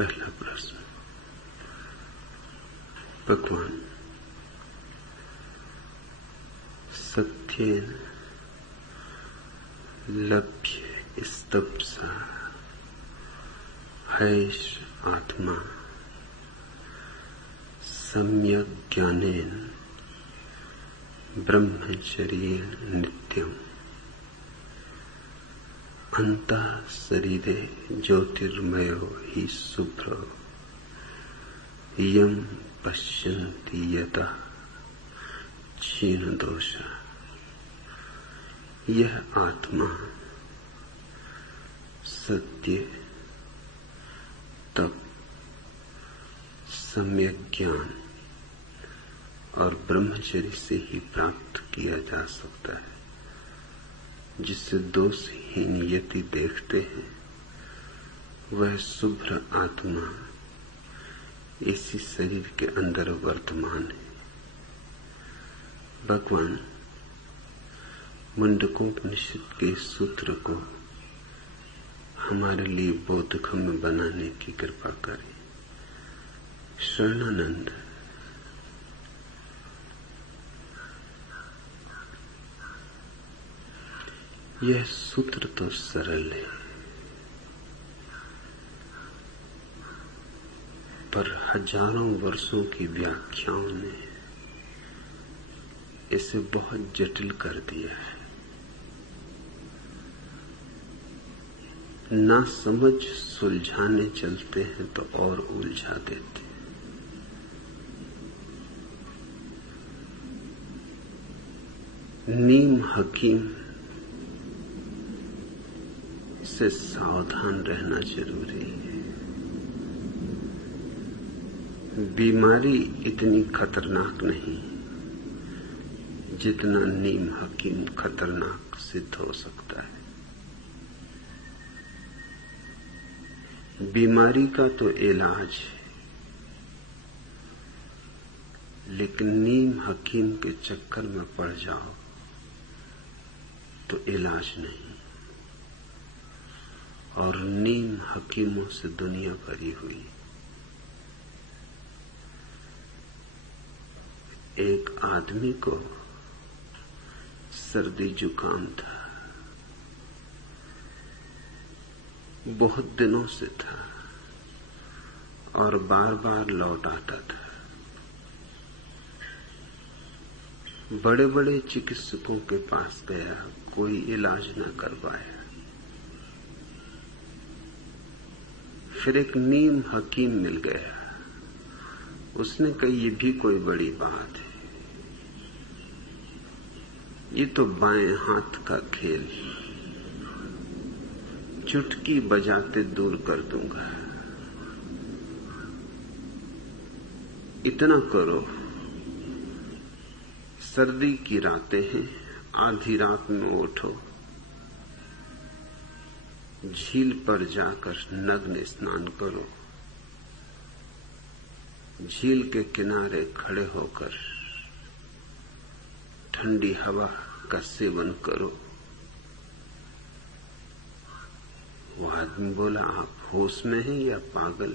पहला प्रश्न। भगवान, सत्येन लभ्य स्तप्सा हैष आत्मा सम्यक् ज्ञानेन ब्रह्मचर्येण नित्यम् अंतः शरीरे ज्योतिर्मयो हि शुभ्रो यं पश्यन्ति यतः क्षीण दोष। यह आत्मा सत्य तप सम्यक ज्ञान और ब्रह्मचर्य से ही प्राप्त किया जा सकता है, जिससे दोषहीन यति देखते हैं वह शुभ्र आत्मा इसी शरीर के अंदर वर्तमान है। भगवान, मुंडकोपनिषद के सूत्र को हमारे लिए बोधगम्य बनाने की कृपा करें। शरणानंद, यह सूत्र तो सरल है, पर हजारों वर्षों की व्याख्याओं ने इसे बहुत जटिल कर दिया है। ना समझ सुलझाने चलते हैं तो और उलझा देते। नीम हकीम से सावधान रहना जरूरी है। बीमारी इतनी खतरनाक नहीं जितना नीम हकीम खतरनाक सिद्ध हो सकता है। बीमारी का तो इलाज है, लेकिन नीम हकीम के चक्कर में पड़ जाओ तो इलाज नहीं। और नीम हकीमों से दुनिया भरी हुई। एक आदमी को सर्दी जुकाम था, बहुत दिनों से था और बार बार लौट आता था। बड़े बड़े चिकित्सकों के पास गया, कोई इलाज न कर पाया। फिर एक नीम हकीम मिल गया। उसने कहा, ये भी कोई बड़ी बात है, ये तो बाएं हाथ का खेल, चुटकी बजाते दूर कर दूंगा। इतना करो, सर्दी की रातें हैं, आधी रात में उठो, झील पर जाकर नग्न स्नान करो, झील के किनारे खड़े होकर ठंडी हवा का सेवन करो। वो आदमी बोला, आप होश में हैं या पागल?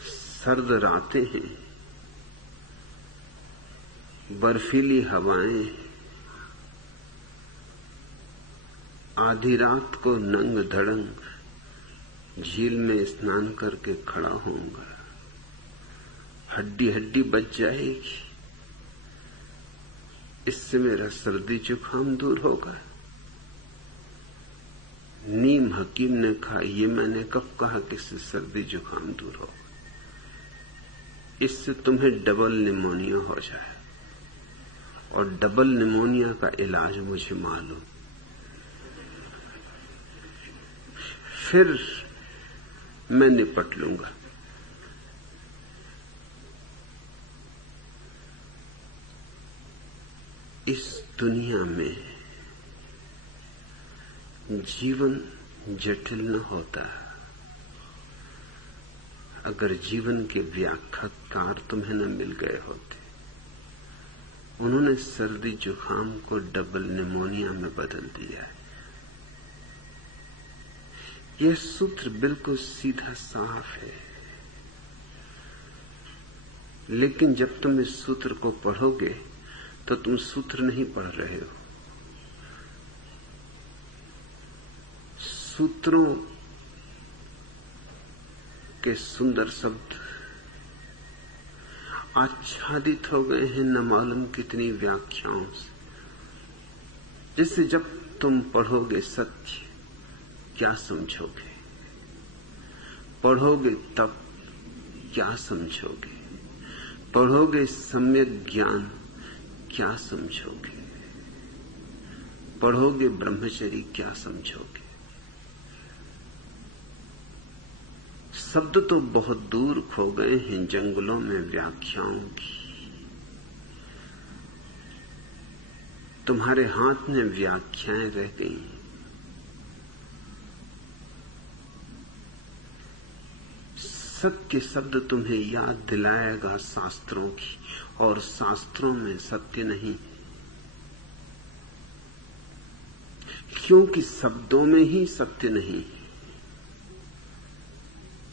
सर्द रातें हैं, बर्फीली हवाएं, आधी रात को नंग धड़ंग झील में स्नान करके खड़ा होऊंगा, हड्डी हड्डी बच जाएगी, इससे मेरा सर्दी जुकाम दूर होगा। नीम हकीम ने कहा, ये मैंने कब कहा कि इससे सर्दी जुकाम दूर होगा? इससे तुम्हें डबल निमोनिया हो जाए, और डबल निमोनिया का इलाज मुझे मालूम। फिर मैं निपट लूंगा। इस दुनिया में जीवन जटिल न होता अगर जीवन के व्याख्याकार तुम्हें न मिल गए होते। उन्होंने सर्दी जुकाम को डबल निमोनिया में बदल दिया है। यह सूत्र बिल्कुल सीधा साफ है, लेकिन जब तुम इस सूत्र को पढ़ोगे तो तुम सूत्र नहीं पढ़ रहे हो। सूत्रों के सुंदर शब्द आच्छादित हो गए हैं न मालूम कितनी व्याख्याओं से, जिससे जब तुम पढ़ोगे सत्य क्या समझोगे, पढ़ोगे तब क्या समझोगे, पढ़ोगे सम्यक ज्ञान क्या समझोगे, पढ़ोगे ब्रह्मचर्य क्या समझोगे। शब्द तो बहुत दूर खो गए हैं जंगलों में व्याख्याओं की। तुम्हारे हाथ में व्याख्याएं रह गई। सत्य शब्द तुम्हें याद दिलाएगा शास्त्रों की, और शास्त्रों में सत्य नहीं, क्योंकि शब्दों में ही सत्य नहीं,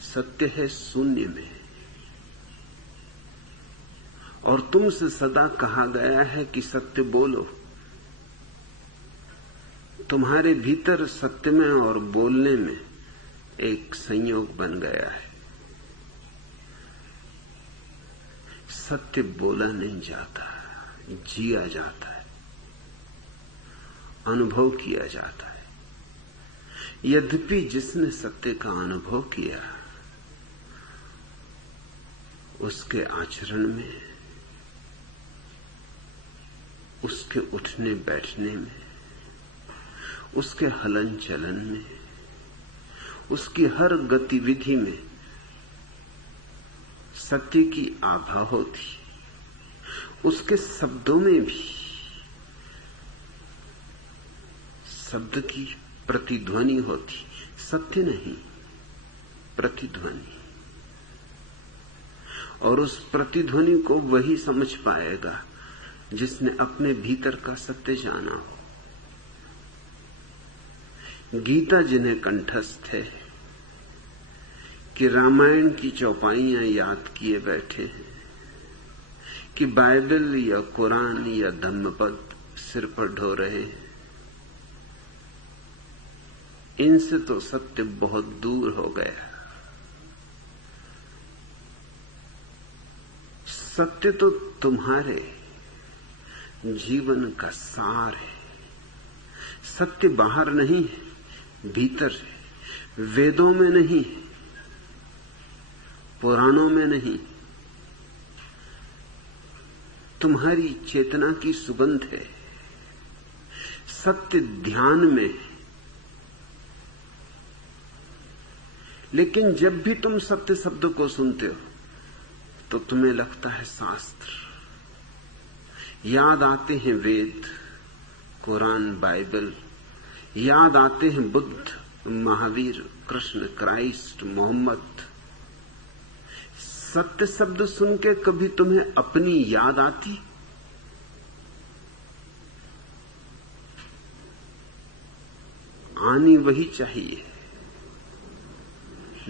सत्य है शून्य में। और तुमसे सदा कहा गया है कि सत्य बोलो। तुम्हारे भीतर सत्य में और बोलने में एक संयोग बन गया है। सत्य बोला नहीं जाता, जिया जाता है, अनुभव किया जाता है। यद्यपि जिसने सत्य का अनुभव किया उसके आचरण में, उसके उठने बैठने में, उसके हलन चलन में, उसकी हर गतिविधि में सत्य की आभा होती। उसके शब्दों में भी शब्द की प्रतिध्वनि होती, सत्य नहीं, प्रतिध्वनि। और उस प्रतिध्वनि को वही समझ पाएगा जिसने अपने भीतर का सत्य जाना हो। गीता जिन्हें कंठस्थ है कि रामायण की चौपाइयां याद किए बैठे हैं, कि बाइबल या कुरान या धम्मपद सिर पर ढो रहे हैं, इनसे तो सत्य बहुत दूर हो गया। सत्य तो तुम्हारे जीवन का सार है। सत्य बाहर नहीं है, भीतर है। वेदों में नहीं है, पुराणों में नहीं, तुम्हारी चेतना की सुगंध है। सत्य ध्यान में है। लेकिन जब भी तुम सत्य शब्द को सुनते हो तो तुम्हें लगता है शास्त्र, याद आते हैं वेद, कुरान, बाइबल, याद आते हैं बुद्ध, महावीर, कृष्ण, क्राइस्ट, मोहम्मद। सत्य शब्द सुन के कभी तुम्हें अपनी याद आती? आनी वही चाहिए।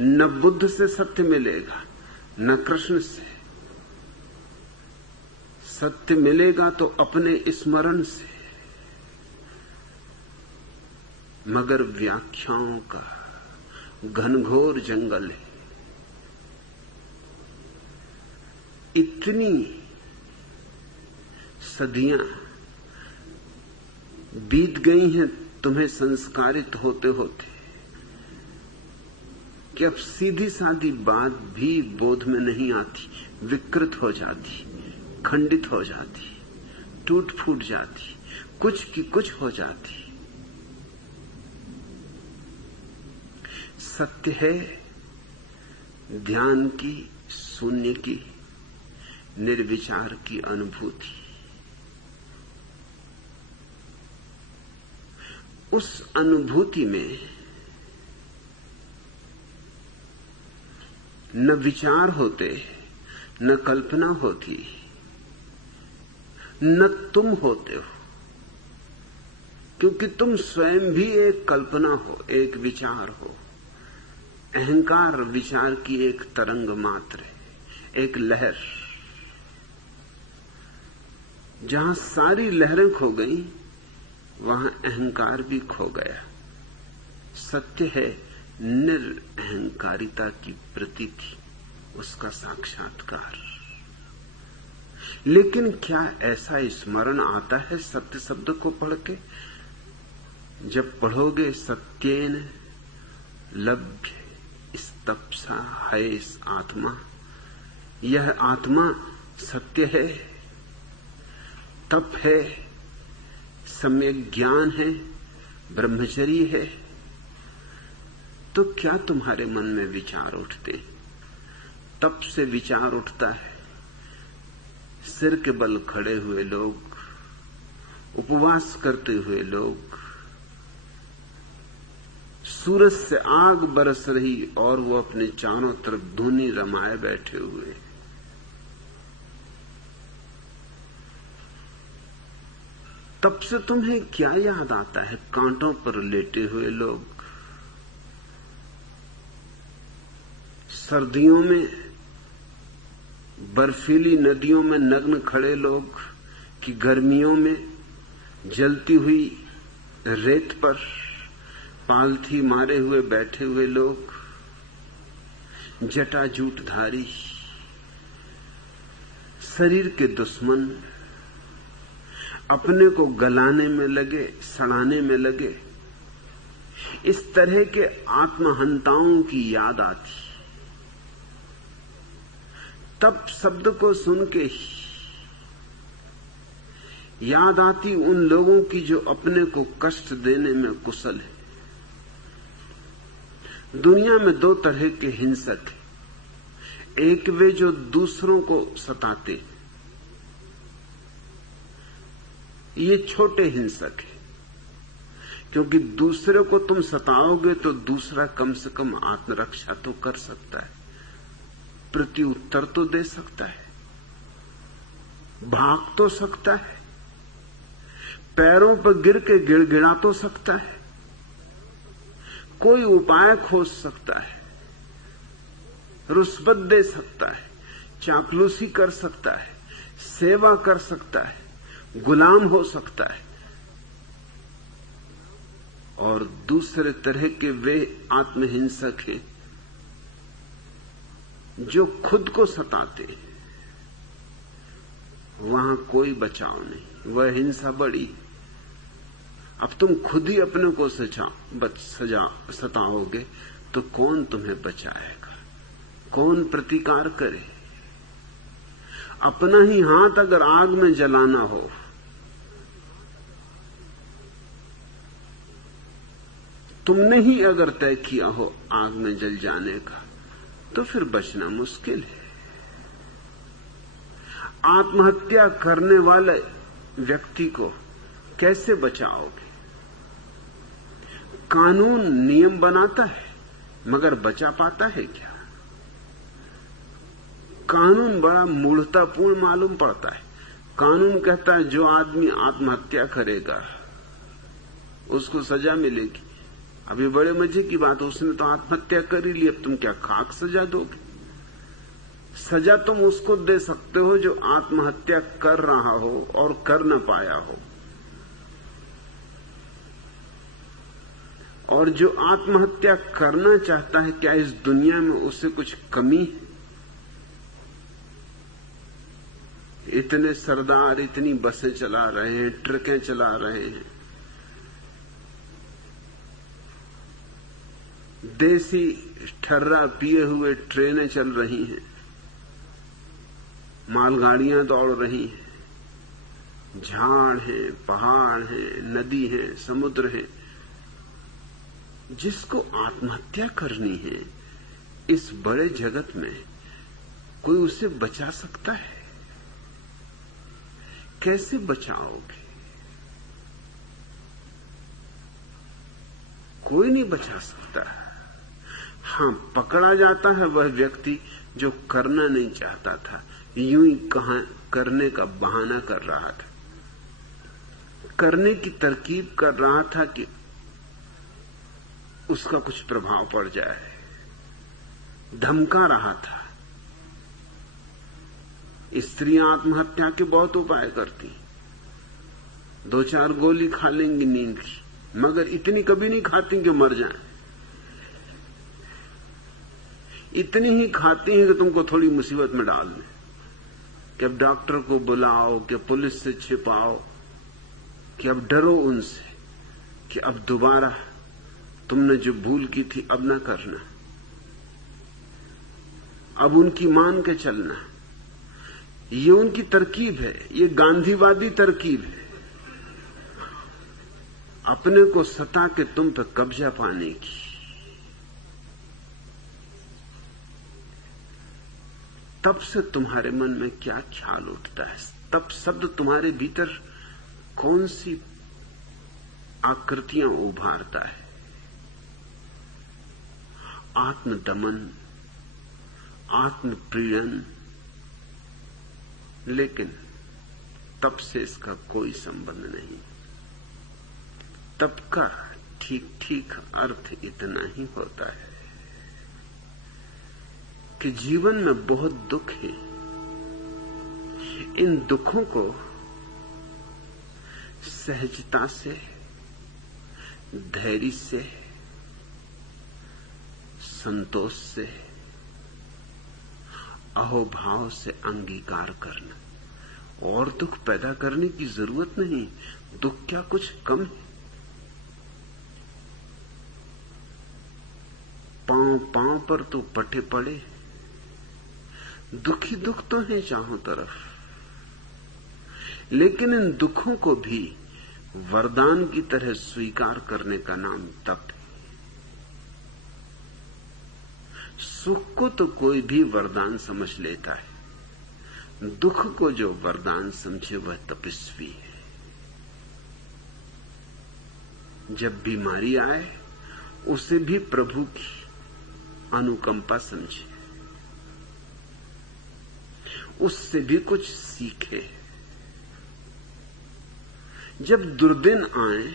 न बुद्ध से सत्य मिलेगा, न कृष्ण से। सत्य मिलेगा तो अपने स्मरण से। मगर व्याख्याओं का घनघोर जंगल है। इतनी सदियां बीत गई हैं तुम्हें संस्कारित होते होते कि अब सीधी सादी बात भी बोध में नहीं आती, विकृत हो जाती, खंडित हो जाती, टूट फूट जाती, कुछ की कुछ हो जाती। सत्य है ध्यान की, शून्य की, निर्विचार की अनुभूति। उस अनुभूति में न विचार होते, न कल्पना होती, न तुम होते हो, क्योंकि तुम स्वयं भी एक कल्पना हो, एक विचार हो। अहंकार विचार की एक तरंग मात्र है, एक लहर। जहां सारी लहरें खो गई वहां अहंकार भी खो गया। सत्य है निरअहंकारिता की प्रतीति, उसका साक्षात्कार। लेकिन क्या ऐसा स्मरण आता है सत्य शब्द को पढ़ के? जब पढ़ोगे सत्येन लभ्य स्तप्सा है आत्मा, यह आत्मा सत्य है, तप है, सम्यक ज्ञान है, ब्रह्मचर्य है, तो क्या तुम्हारे मन में विचार उठते? तप से विचार उठता है। सिर के बल खड़े हुए लोग, उपवास करते हुए लोग, सूरज से आग बरस रही और वो अपने चारों तरफ धूनी रमाए बैठे हुए। तब से तुम्हें क्या याद आता है? कांटों पर लेटे हुए लोग, सर्दियों में बर्फीली नदियों में नग्न खड़े लोग, कि गर्मियों में जलती हुई रेत पर पालथी मारे हुए बैठे हुए लोग, जटाजूटधारी, शरीर के दुश्मन, अपने को गलाने में लगे, सड़ाने में लगे, इस तरह के आत्महंताओं की याद आती। तब शब्द को सुन के याद आती उन लोगों की जो अपने को कष्ट देने में कुशल है। दुनिया में दो तरह के हिंसक हैं। एक वे जो दूसरों को सताते, ये छोटे हिंसक हैं, क्योंकि दूसरे को तुम सताओगे तो दूसरा कम से कम आत्मरक्षा तो कर सकता है, प्रत्युत्तर तो दे सकता है, भाग तो सकता है, पैरों पर गिर के गिड़गिड़ा तो सकता है, कोई उपाय खोज सकता है, रुस्बत दे सकता है, चापलूसी कर सकता है, सेवा कर सकता है, गुलाम हो सकता है। और दूसरे तरह के वे आत्महिंसक हैं जो खुद को सताते हैं। वहां कोई बचाव नहीं, वह हिंसा बड़ी। अब तुम खुद ही अपने को सताओगे तो कौन तुम्हें बचाएगा? कौन प्रतिकार करे? अपना ही हाथ अगर आग में जलाना हो तुमने ही अगर तय किया हो आग में जल जाने का, तो फिर बचना मुश्किल है। आत्महत्या करने वाले व्यक्ति को कैसे बचाओगे? कानून नियम बनाता है मगर बचा पाता है क्या? कानून बड़ा मूढ़तापूर्ण मालूम पड़ता है। कानून कहता है जो आदमी आत्महत्या करेगा उसको सजा मिलेगी। अभी बड़े मजे की बात, उसने तो आत्महत्या कर ही ली, अब तुम क्या खाक सजा दोगे? सजा तुम उसको दे सकते हो जो आत्महत्या कर रहा हो और कर न पाया हो, और जो आत्महत्या करना चाहता है, क्या इस दुनिया में उससे कुछ कमी है? इतने सरदार इतनी बसें चला रहे हैं, ट्रकें चला रहे हैं, देसी ठर्रा पिए हुए ट्रेनें चल रही हैं, मालगाड़ियां दौड़ रही हैं, झाड़ हैं, पहाड़ हैं, नदी है, समुद्र है। जिसको आत्महत्या करनी है इस बड़े जगत में, कोई उसे बचा सकता है? कैसे बचाओगे? कोई नहीं बचा सकता। हां, पकड़ा जाता है वह व्यक्ति जो करना नहीं चाहता था, यूं ही करने का बहाना कर रहा था, करने की तरकीब कर रहा था कि उसका कुछ प्रभाव पड़ जाए। धमका रहा था। स्त्रियां आत्महत्या के बहुत उपाय करती, 2-4 गोली खा लेंगी नींद की, मगर इतनी कभी नहीं खाती कि मर जाएं। इतनी ही खाती हैं कि तुमको थोड़ी मुसीबत में डाल दें, कि अब डॉक्टर को बुलाओ, कि पुलिस से छिपाओ, कि अब डरो उनसे, कि अब दोबारा तुमने जो भूल की थी अब ना करना, अब उनकी मान के चलना। ये उनकी तरकीब है, ये गांधीवादी तरकीब है, अपने को सता के तुम पे कब्जा पाने की। तब से तुम्हारे मन में क्या ख्याल उठता है, तब शब्द तुम्हारे भीतर कौन सी आकृतियां उभारता है। आत्मदमन, आत्मप्रीड़न, लेकिन तब से इसका कोई संबंध नहीं। तब का ठीक ठीक अर्थ इतना ही होता है कि जीवन में बहुत दुख है, इन दुखों को सहजता से, धैर्य से, संतोष से, अहोभाव से अंगीकार करना, और दुख पैदा करने की जरूरत नहीं। दुख क्या कुछ कम है? पांव पांव पर तो पटे पड़े, दुखी दुख तो है चारों तरफ, लेकिन इन दुखों को भी वरदान की तरह स्वीकार करने का नाम तप है। सुख को तो कोई भी वरदान समझ लेता है, दुख को जो वरदान समझे वह तपस्वी है। जब बीमारी आए उसे भी प्रभु की अनुकंपा समझे, उससे भी कुछ सीखे। जब दुर्दिन आए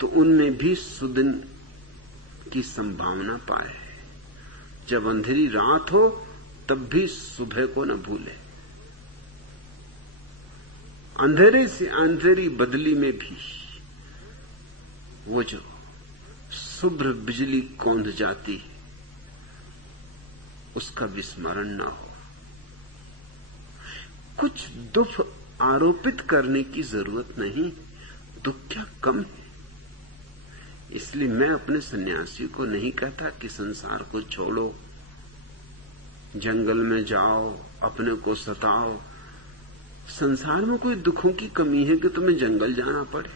तो उनमें भी सुदिन की संभावना पाए। जब अंधेरी रात हो तब भी सुबह को न भूले। अंधेरे से अंधेरी बदली में भी वो जो शुभ्र बिजली कौंध जाती है उसका विस्मरण न हो। कुछ दुख आरोपित करने की जरूरत नहीं, दुख क्या कम है। इसलिए मैं अपने सन्यासी को नहीं कहता कि संसार को छोड़ो, जंगल में जाओ, अपने को सताओ। संसार में कोई दुखों की कमी है कि तुम्हें जंगल जाना पड़े?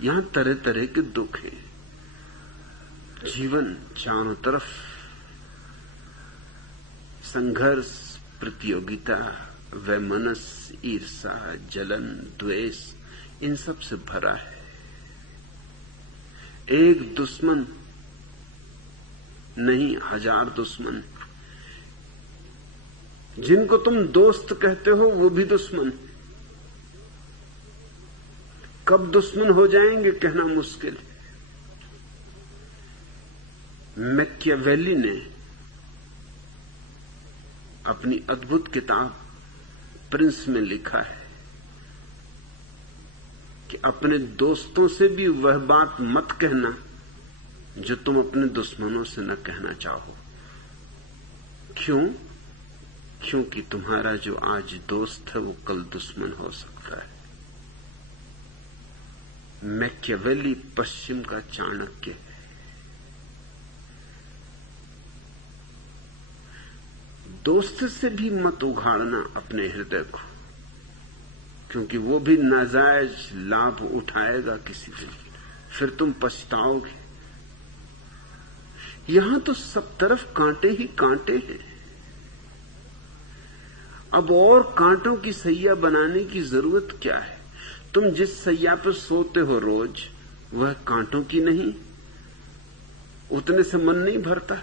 यहां तरह तरह के दुख हैं। जीवन चारों तरफ संघर्ष, प्रतियोगिता, वैमनस्य, ईर्षा, जलन, द्वेष, इन सब से भरा है। एक दुश्मन नहीं, 1000 दुश्मन। जिनको तुम दोस्त कहते हो वो भी दुश्मन। कब दुश्मन हो जाएंगे कहना मुश्किल है। मैकियावेली ने अपनी अद्भुत किताब प्रिंस में लिखा है कि अपने दोस्तों से भी वह बात मत कहना जो तुम अपने दुश्मनों से न कहना चाहो। क्यों? क्योंकि तुम्हारा जो आज दोस्त है वो कल दुश्मन हो सकता है। मैकियावेली पश्चिम का चाणक्य है। दोस्त से भी मत उघाड़ना अपने हृदय को, क्योंकि वो भी नाजायज लाभ उठाएगा किसी दिन, फिर तुम पछताओगे। यहां तो सब तरफ कांटे ही कांटे हैं। अब और कांटों की सैया बनाने की जरूरत क्या है? तुम जिस सैया पर सोते हो रोज वह कांटों की नहीं, उतने से मन नहीं भरता।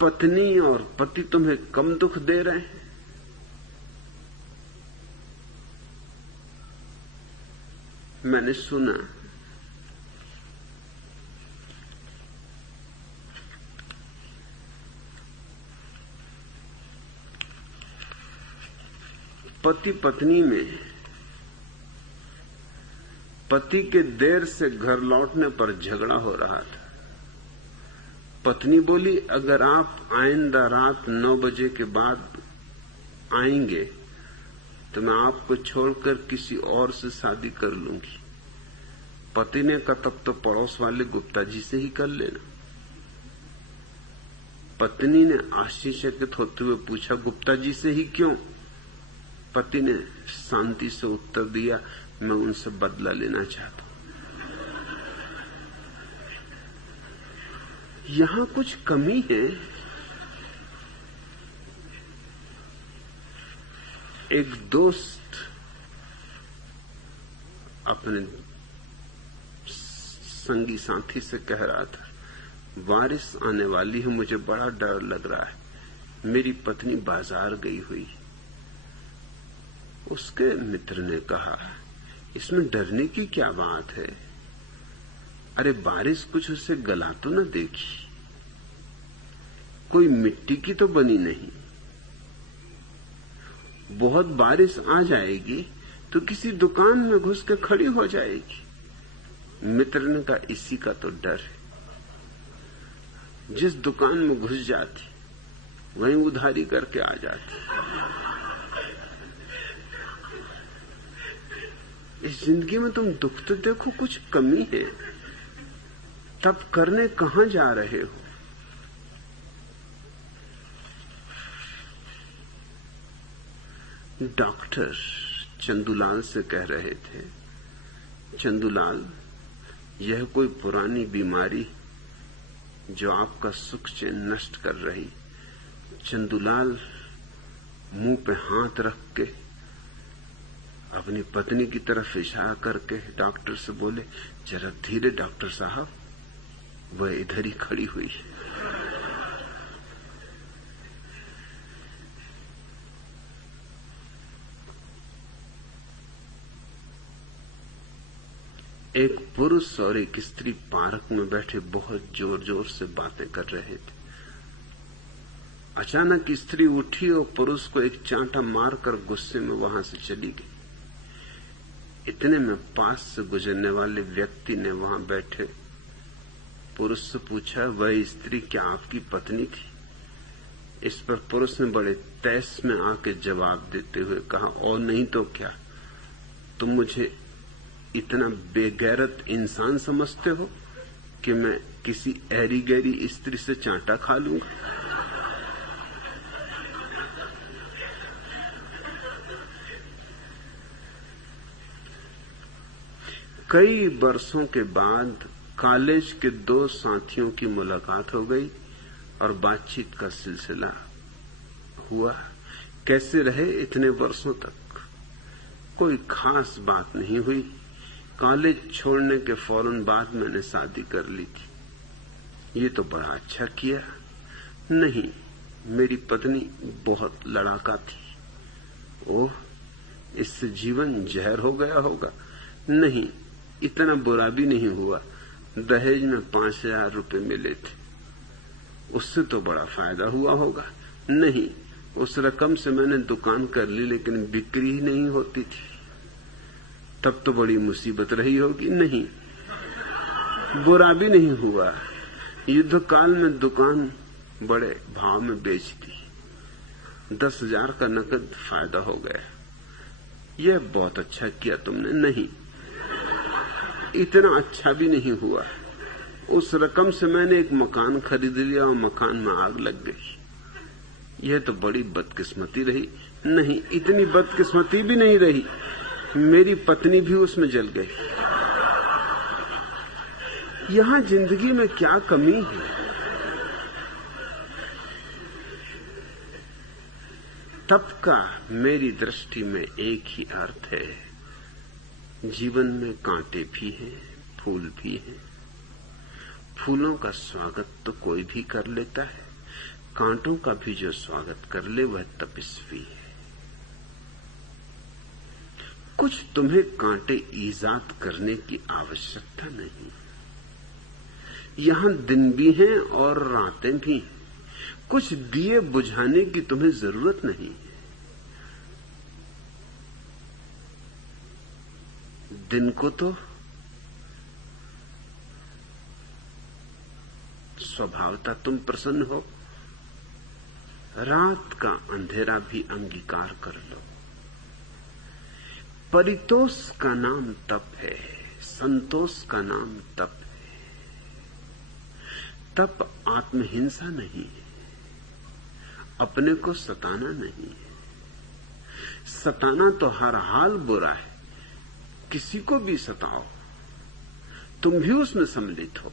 पत्नी और पति तुम्हें कम दुख दे रहे हैं, मैंने सुना पति पत्नी में पति के देर से घर लौटने पर झगड़ा हो रहा था। पत्नी बोली, अगर आप आइंदा रात 9 बजे के बाद आएंगे तो मैं आपको छोड़कर किसी और से शादी कर लूंगी। पति ने कहा, तब तो पड़ोस वाले गुप्ता जी से ही कर लेना। पत्नी ने आश्चर्यचकित होते हुए पूछा, गुप्ता जी से ही क्यों? पति ने शांति से उत्तर दिया, मैं उनसे बदला लेना चाहता हूं। यहां कुछ कमी है। एक दोस्त अपने संगी साथी से कह रहा था, बारिश आने वाली है, मुझे बड़ा डर लग रहा है, मेरी पत्नी बाजार गई हुई। उसके मित्र ने कहा, इसमें डरने की क्या बात है? अरे बारिश कुछ उसे गला तो न देखी, कोई मिट्टी की तो बनी नहीं। बहुत बारिश आ जाएगी तो किसी दुकान में घुस के खड़ी हो जाएगी। मित्र ने कहा, इसी का तो डर है। जिस दुकान में घुस जाती वहीं उधारी करके आ जाती। इस जिंदगी में तुम दुख तो देखो, कुछ कमी है, तब करने कहां जा रहे हो? डॉक्टर चंदूलाल से कह रहे थे, चंदूलाल, यह कोई पुरानी बीमारी जो आपका सुख चैन नष्ट कर रही। चंदूलाल मुंह पे हाथ रख के अपनी पत्नी की तरफ इशारा करके डॉक्टर से बोले, जरा धीरे डॉक्टर साहब, वह इधर ही खड़ी हुई है। एक पुरुष और एक स्त्री पार्क में बैठे बहुत जोर जोर से बातें कर रहे थे। अचानक स्त्री उठी और पुरुष को एक चांटा मारकर गुस्से में वहां से चली गई। इतने में पास से गुजरने वाले व्यक्ति ने वहां बैठे पुरुष से पूछा, वह स्त्री क्या आपकी पत्नी थी? इस पर पुरुष ने बड़े तैस में आके जवाब देते हुए कहा, और नहीं तो क्या, तुम मुझे इतना बेगैरत इंसान समझते हो कि मैं किसी ऐरी गैरी स्त्री से चांटा खा लूंगा? कई वर्षों के बाद कॉलेज के 2 साथियों की मुलाकात हो गई और बातचीत का सिलसिला हुआ। कैसे रहे इतने वर्षों तक? कोई खास बात नहीं हुई। कॉलेज छोड़ने के फौरन बाद मैंने शादी कर ली थी। ये तो बड़ा अच्छा किया। नहीं, मेरी पत्नी बहुत लड़ाका थी। ओह, इससे जीवन जहर हो गया होगा। नहीं, इतना बुरा भी नहीं हुआ। दहेज में 5000 रुपए मिले थे, उससे तो बड़ा फायदा हुआ होगा। नहीं, उस रकम से मैंने दुकान कर ली, लेकिन बिक्री ही नहीं होती थी, तब तो बड़ी मुसीबत रही होगी। नहीं, बुरा भी नहीं हुआ। युद्ध काल में दुकान बड़े भाव में बेच दी, 10,000 का नकद फायदा हो गया। यह बहुत अच्छा किया तुमने। नहीं, इतना अच्छा भी नहीं हुआ। उस रकम से मैंने एक मकान खरीद लिया और मकान में आग लग गई। यह तो बड़ी बदकिस्मती रही। नहीं, इतनी बदकिस्मती भी नहीं रही, मेरी पत्नी भी उसमें जल गई। यहां जिंदगी में क्या कमी है? तप का मेरी दृष्टि में एक ही अर्थ है, जीवन में कांटे भी हैं, फूल भी हैं। फूलों का स्वागत तो कोई भी कर लेता है, कांटों का भी जो स्वागत कर ले वह तपस्वी है। कुछ तुम्हें कांटे ईजाद करने की आवश्यकता नहीं। यहां दिन भी हैं और रातें भी हैं। कुछ दिए बुझाने की तुम्हें जरूरत नहीं है। दिन को तो स्वभावतः तुम प्रसन्न हो, रात का अंधेरा भी अंगीकार कर लो। परितोष का नाम तप है, संतोष का नाम तप है। तप आत्महिंसा नहीं है, अपने को सताना नहीं है। सताना तो हर हाल बुरा है, किसी को भी सताओ, तुम भी उसमें सम्मिलित हो।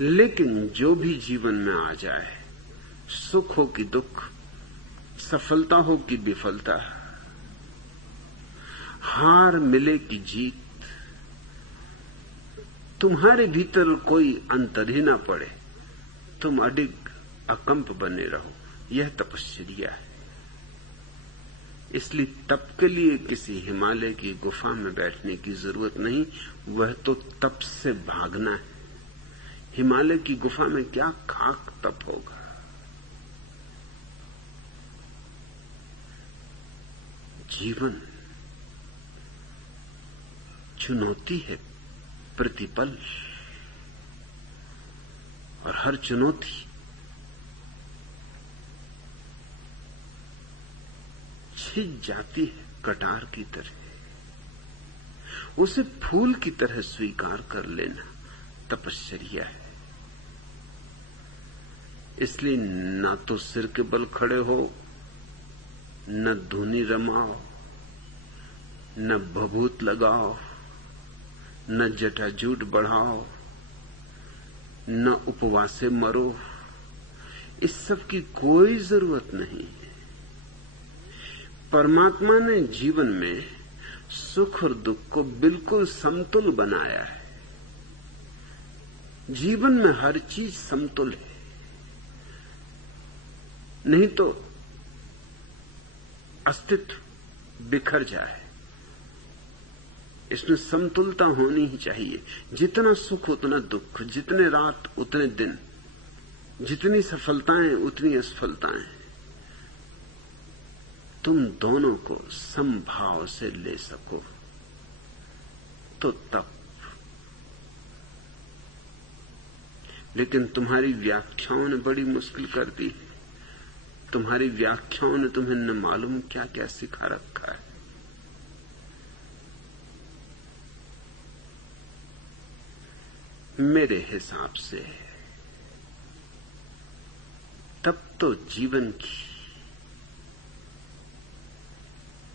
लेकिन जो भी जीवन में आ जाए, सुख हो कि दुख, सफलता हो कि विफलता, हार मिले कि जीत, तुम्हारे भीतर कोई अंतर ही ना पड़े, तुम अडिग अकंप बने रहो, यह तपस्या है। इसलिए तप के लिए किसी हिमालय की गुफा में बैठने की जरूरत नहीं, वह तो तप से भागना है। हिमालय की गुफा में क्या खाक तप होगा। जीवन चुनौती है, प्रतिपल, और हर चुनौती छिज जाती है कटार की तरह, उसे फूल की तरह स्वीकार कर लेना तपस्या है। इसलिए ना तो सिर के बल खड़े हो, न धुनी रमाओ, न भभूत लगाओ, न जटाजूट बढ़ाओ, न उपवासे मरो। इस सब की कोई जरूरत नहीं। परमात्मा ने जीवन में सुख और दुख को बिल्कुल समतुल बनाया है। जीवन में हर चीज समतुल है, नहीं तो अस्तित्व बिखर जाए। इसमें समतुलता होनी ही चाहिए। जितना सुख उतना दुख, जितने रात उतने दिन, जितनी सफलताएं उतनी असफलताएं, तुम दोनों को समभाव से ले सको तो तप। लेकिन तुम्हारी व्याख्याओं ने बड़ी मुश्किल कर दी है। तुम्हारी व्याख्याओं ने तुम्हें न मालूम क्या क्या सिखा रखा है। मेरे हिसाब से तब तो जीवन की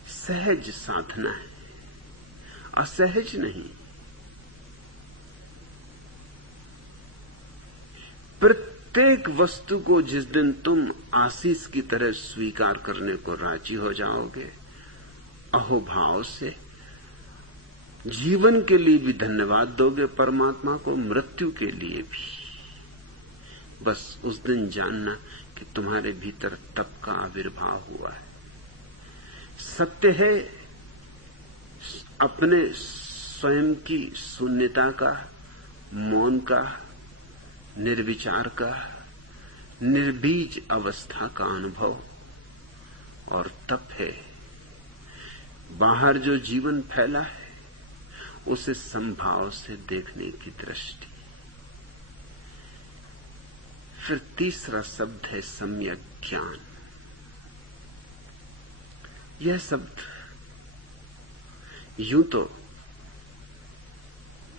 सहज साधना है, असहज नहीं। प्रत्येक वस्तु को जिस दिन तुम आशीष की तरह स्वीकार करने को राजी हो जाओगे, अहोभाव से जीवन के लिए भी धन्यवाद दोगे परमात्मा को, मृत्यु के लिए भी, बस उस दिन जानना कि तुम्हारे भीतर तप का आविर्भाव हुआ है। सत्य है, अपने स्वयं की शून्यता का, मौन का, निर्विचार का, निर्बीज अवस्था का अनुभव, और तप है बाहर जो जीवन फैला है उसे संभाव से देखने की दृष्टि। फिर तीसरा शब्द है सम्यक ज्ञान। यह शब्द यूं तो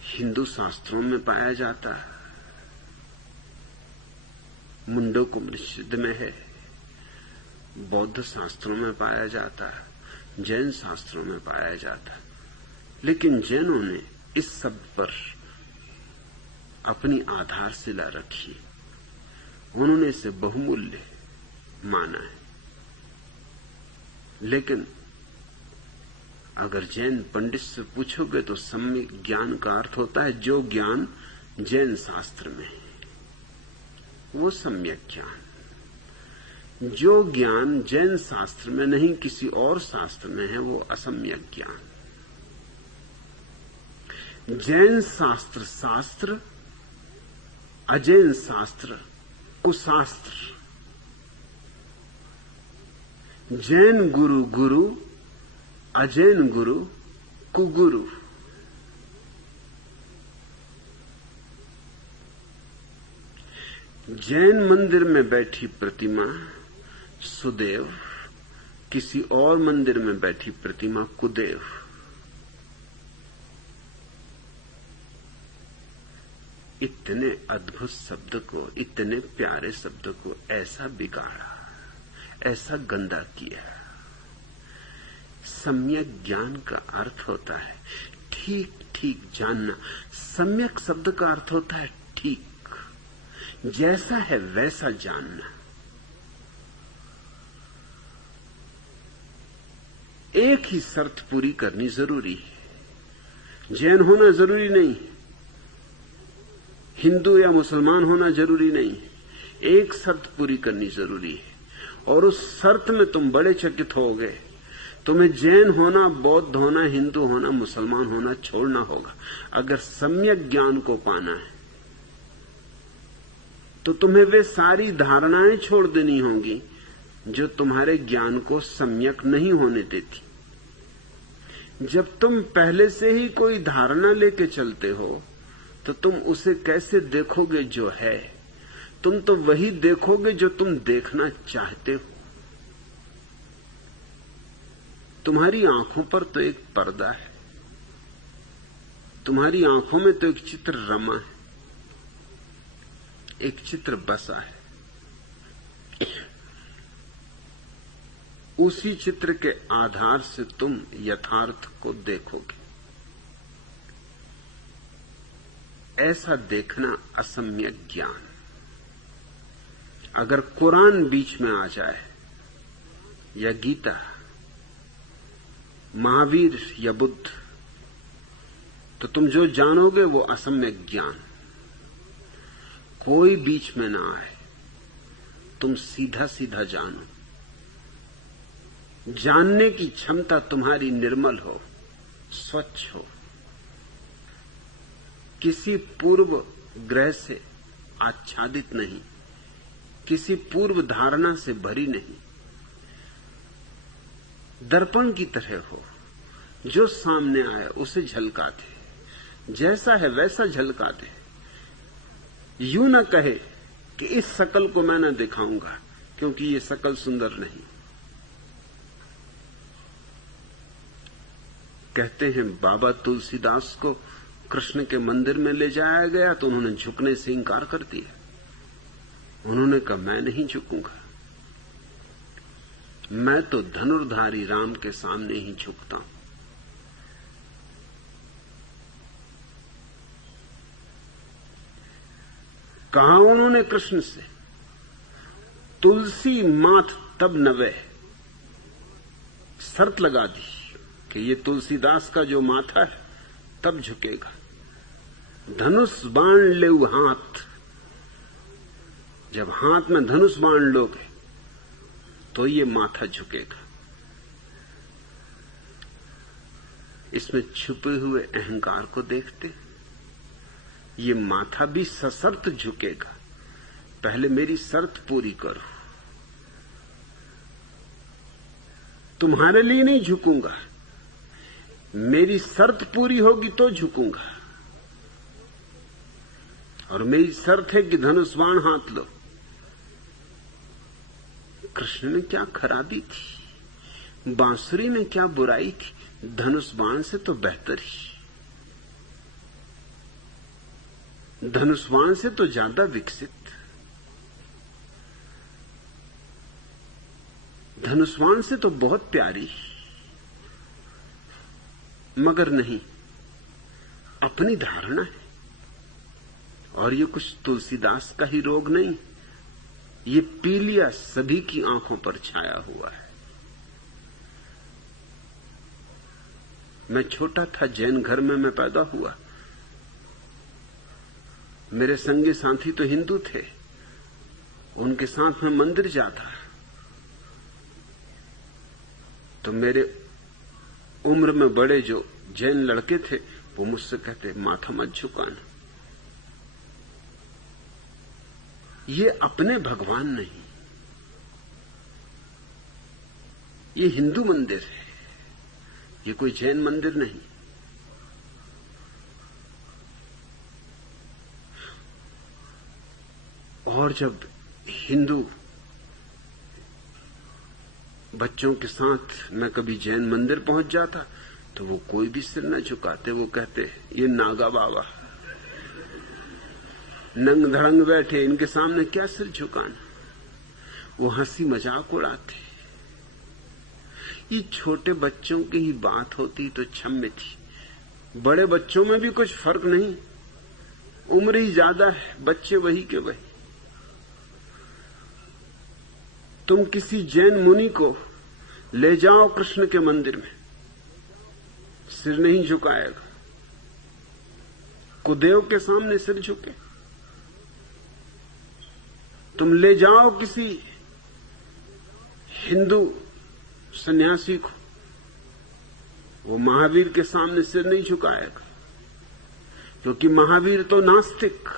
हिंदू शास्त्रों में पाया जाता है, मुंडकोपनिषद में है, बौद्ध शास्त्रों में पाया जाता है, जैन शास्त्रों में पाया जाता है। लेकिन जैनों ने इस शब्द पर अपनी आधारशिला रखी, उन्होंने इसे बहुमूल्य माना है। लेकिन अगर जैन पंडित से पूछोगे तो सम्यक ज्ञान का अर्थ होता है जो ज्ञान जैन शास्त्र में है, वो सम्यक ज्ञान। जो ज्ञान जैन शास्त्र में नहीं किसी और शास्त्र में है, वो असम्यक ज्ञान। जैन शास्त्र शास्त्र, अजैन शास्त्र कुशास्त्र। जैन गुरु गुरु, अजैन गुरु कुगुरु। जैन मंदिर में बैठी प्रतिमा सुदेव, किसी और मंदिर में बैठी प्रतिमा कुदेव। इतने अद्भुत शब्द को, इतने प्यारे शब्द को ऐसा बिगाड़ा, ऐसा गंदा किया। सम्यक ज्ञान का अर्थ होता है ठीक ठीक जानना। सम्यक शब्द का अर्थ होता है ठीक, जैसा है वैसा जानना। एक ही शर्त पूरी करनी जरूरी है। जैन होना जरूरी नहीं, हिंदू या मुसलमान होना जरूरी नहीं, एक शर्त पूरी करनी जरूरी है। और उस शर्त में तुम बड़े चकित होगे। तुम्हें जैन होना, बौद्ध होना, हिंदू होना, मुसलमान होना छोड़ना होगा। अगर सम्यक ज्ञान को पाना है तो तुम्हें वे सारी धारणाएं छोड़ देनी होंगी जो तुम्हारे ज्ञान को सम्यक नहीं होने देती। जब तुम पहले से ही कोई धारणा लेके चलते हो तो तुम उसे कैसे देखोगे जो है? तुम तो वही देखोगे जो तुम देखना चाहते हो। तुम्हारी आंखों पर तो एक पर्दा है, तुम्हारी आंखों में तो एक चित्र रमा है, एक चित्र बसा है। उसी चित्र के आधार से तुम यथार्थ को देखोगे। ऐसा देखना असम्यक ज्ञान। अगर कुरान बीच में आ जाए या गीता, महावीर या बुद्ध, तो तुम जो जानोगे वो असम्यक ज्ञान। कोई बीच में ना आए, तुम सीधा सीधा जानो। जानने की क्षमता तुम्हारी निर्मल हो, स्वच्छ हो, किसी पूर्व ग्रह से आच्छादित नहीं, किसी पूर्व धारणा से भरी नहीं, दर्पण की तरह हो। जो सामने आए उसे झलका दे, जैसा है वैसा झलका दे। यूं न कहे कि इस शकल को मैं न दिखाऊंगा क्योंकि ये शकल सुंदर नहीं। कहते हैं बाबा तुलसीदास को कृष्ण के मंदिर में ले जाया गया तो उन्होंने झुकने से इंकार कर दिया। उन्होंने कहा मैं नहीं झुकूंगा, मैं तो धनुर्धारी राम के सामने ही झुकता हूं। कहा उन्होंने कृष्ण से, तुलसी माथ तब नवे। शर्त लगा दी कि ये तुलसीदास का जो माथा है तब झुकेगा। धनुष बाण ले हाथ, जब हाथ में धनुष बाण लोगे तो ये माथा झुकेगा। इसमें छुपे हुए अहंकार को देखते, ये माथा भी सशर्त झुकेगा। पहले मेरी शर्त पूरी करो। तुम्हारे लिए नहीं झुकूंगा, मेरी शर्त पूरी होगी तो झुकूंगा। और मेरी शर्त है कि धनुष बाण हाथ लो। कृष्ण में क्या खराबी थी, बांसुरी में क्या बुराई थी? धनुष बाण से तो बेहतर ही, धनुष बाण से तो ज्यादा विकसित। धनुष बाण से तो बहुत प्यारी, मगर नहीं, अपनी धारणा है। और ये कुछ तुलसीदास का ही रोग नहीं, ये पीलिया सभी की आंखों पर छाया हुआ है। मैं छोटा था, जैन घर में मैं पैदा हुआ। मेरे संगी साथी तो हिंदू थे, उनके साथ मैं मंदिर जाता। तो मेरे उम्र में बड़े जो जैन लड़के थे वो मुझसे कहते माथा मत झुकाना। ये अपने भगवान नहीं, ये हिंदू मंदिर है, ये कोई जैन मंदिर नहीं। और जब हिंदू बच्चों के साथ मैं कभी जैन मंदिर पहुंच जाता तो वो कोई भी सिर न झुकाते। वो कहते ये नागा बाबा नंग धड़ंग बैठे, इनके सामने क्या सिर झुकाना। वो हंसी मजाक उड़ाते। ये छोटे बच्चों की ही बात होती तो क्षम्य थी, बड़े बच्चों में भी कुछ फर्क नहीं, उम्र ही ज्यादा है, बच्चे वही के वही। तुम किसी जैन मुनि को ले जाओ कृष्ण के मंदिर में, सिर नहीं झुकाएगा। कुदेव के सामने सिर झुके। तुम ले जाओ किसी हिंदू सन्यासी को, वो महावीर के सामने सिर नहीं झुकाएगा, क्योंकि महावीर तो नास्तिक।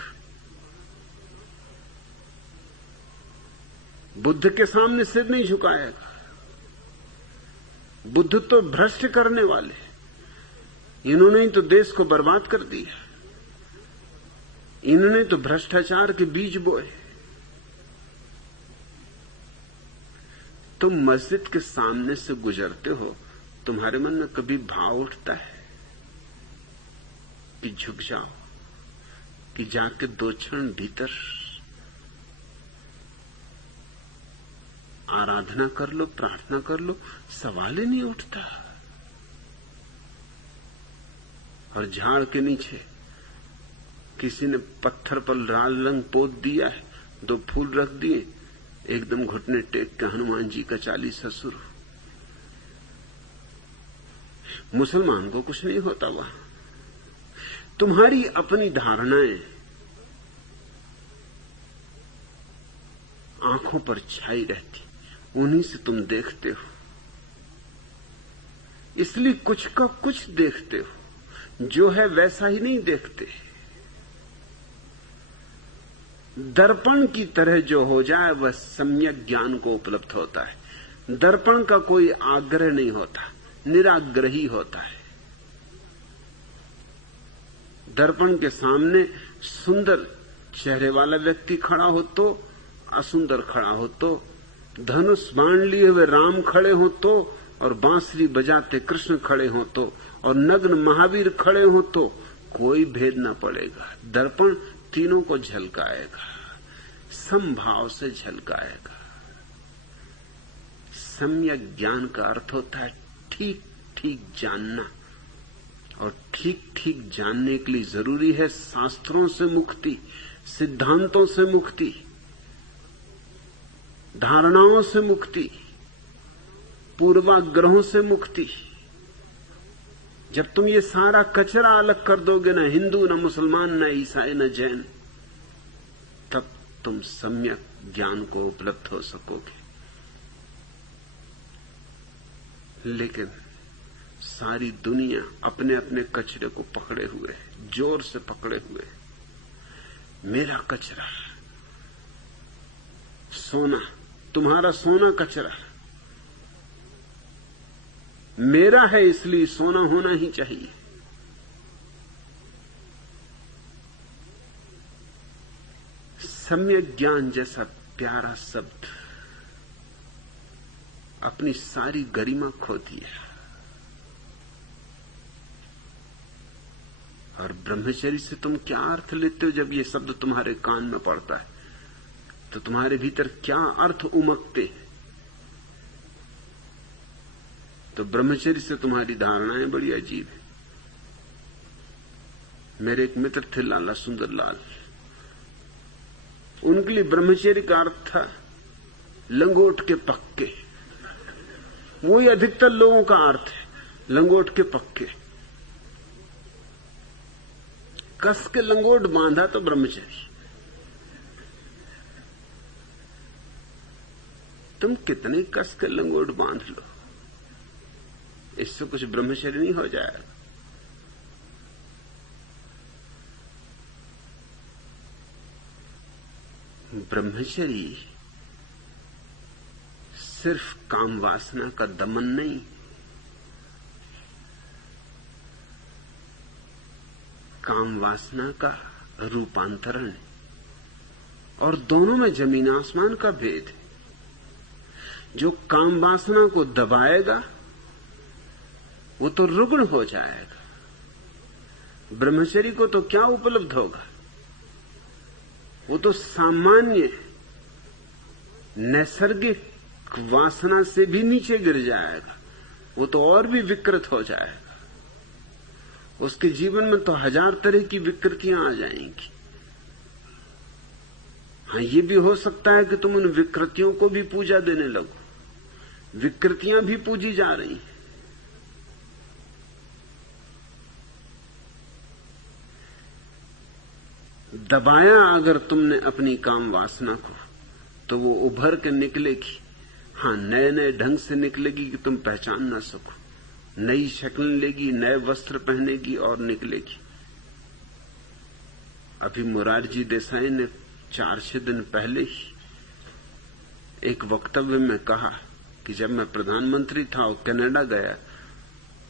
बुद्ध के सामने सिर नहीं झुकाएगा, बुद्ध तो भ्रष्ट करने वाले। इन्होंने ही तो देश को बर्बाद कर दिया, इन्होंने तो भ्रष्टाचार के बीज बोए। तुम मस्जिद के सामने से गुजरते हो, तुम्हारे मन में कभी भाव उठता है कि झुक जाओ, कि जाके 2 क्षण भीतर आराधना कर लो, प्रार्थना कर लो? सवाल ही नहीं उठता। और झाड़ के नीचे किसी ने पत्थर पर लाल रंग पोत दिया है, 2 फूल रख दिए, एकदम घुटने टेक के हनुमान जी का चालीसा शुरू। मुसलमान को कुछ नहीं होता वहां। तुम्हारी अपनी धारणाएं आंखों पर छाई रहती, उन्हीं से तुम देखते हो, इसलिए कुछ का कुछ देखते हो, जो है वैसा ही नहीं देखते। दर्पण की तरह जो हो जाए वह सम्यक ज्ञान को उपलब्ध होता है। दर्पण का कोई आग्रह नहीं होता, निराग्रही होता है। दर्पण के सामने सुंदर चेहरे वाला व्यक्ति खड़ा हो तो, असुंदर खड़ा हो तो, धनुष बाण लिए हुए राम खड़े हो तो, और बांसुरी बजाते कृष्ण खड़े हो तो, और नग्न महावीर खड़े हो तो, कोई भेद न पड़ेगा। दर्पण तीनों को झलकाएगा, समभाव से झलकाएगा। सम्यक ज्ञान का अर्थ होता है ठीक ठीक जानना, और ठीक ठीक जानने के लिए जरूरी है शास्त्रों से मुक्ति, सिद्धांतों से मुक्ति, धारणाओं से मुक्ति, पूर्वाग्रहों से मुक्ति। जब तुम ये सारा कचरा अलग कर दोगे, न हिंदू, न मुसलमान, न ईसाई, न जैन, तब तुम सम्यक ज्ञान को उपलब्ध हो सकोगे। लेकिन सारी दुनिया अपने अपने कचरे को पकड़े हुए है, जोर से पकड़े हुए है। मेरा कचरा, सोना, तुम्हारा सोना कचरा, मेरा है इसलिए सोना होना ही चाहिए। सम्यक ज्ञान जैसा प्यारा शब्द अपनी सारी गरिमा खो दिया। और ब्रह्मचर्य से तुम क्या अर्थ लेते हो? जब ये शब्द तुम्हारे कान में पड़ता है तो तुम्हारे भीतर क्या अर्थ उमकते हैं? तो ब्रह्मचर्य से तुम्हारी धारणाएं बड़ी अजीब है। मेरे एक मित्र थे लाला सुंदर लाल, उनके लिए ब्रह्मचर्य का अर्थ था लंगोट के पक्के। वही अधिकतर लोगों का अर्थ है, लंगोट के पक्के। कस के लंगोट बांधा तो ब्रह्मचर्य। तुम कितने कस के लंगोट बांध लो, इससे कुछ ब्रह्मचर्य नहीं हो जाएगा। ब्रह्मचर्य सिर्फ काम वासना का दमन नहीं, काम वासना का रूपांतरण है और दोनों में जमीन आसमान का भेद है। जो काम वासना को दबाएगा वो तो रुग्ण हो जाएगा। ब्रह्मचर्य को तो क्या उपलब्ध होगा? वो तो सामान्य नैसर्गिक वासना से भी नीचे गिर जाएगा। वो तो और भी विकृत हो जाएगा। उसके जीवन में तो हजार तरह की विकृतियां आ जाएंगी। हाँ, ये भी हो सकता है कि तुम उन विकृतियों को भी पूजा देने लगो। विकृतियां भी पूजी जा रही हैं। दबाया अगर तुमने अपनी काम वासना को तो वो उभर के निकलेगी। हाँ, नए नए ढंग से निकलेगी कि तुम पहचान ना सको। नई शक्ल लेगी, नए वस्त्र पहनेगी और निकलेगी। अभी मोरारजी देसाई ने 4-6 दिन पहले ही एक वक्तव्य में कहा कि जब मैं प्रधानमंत्री था और कनाडा गया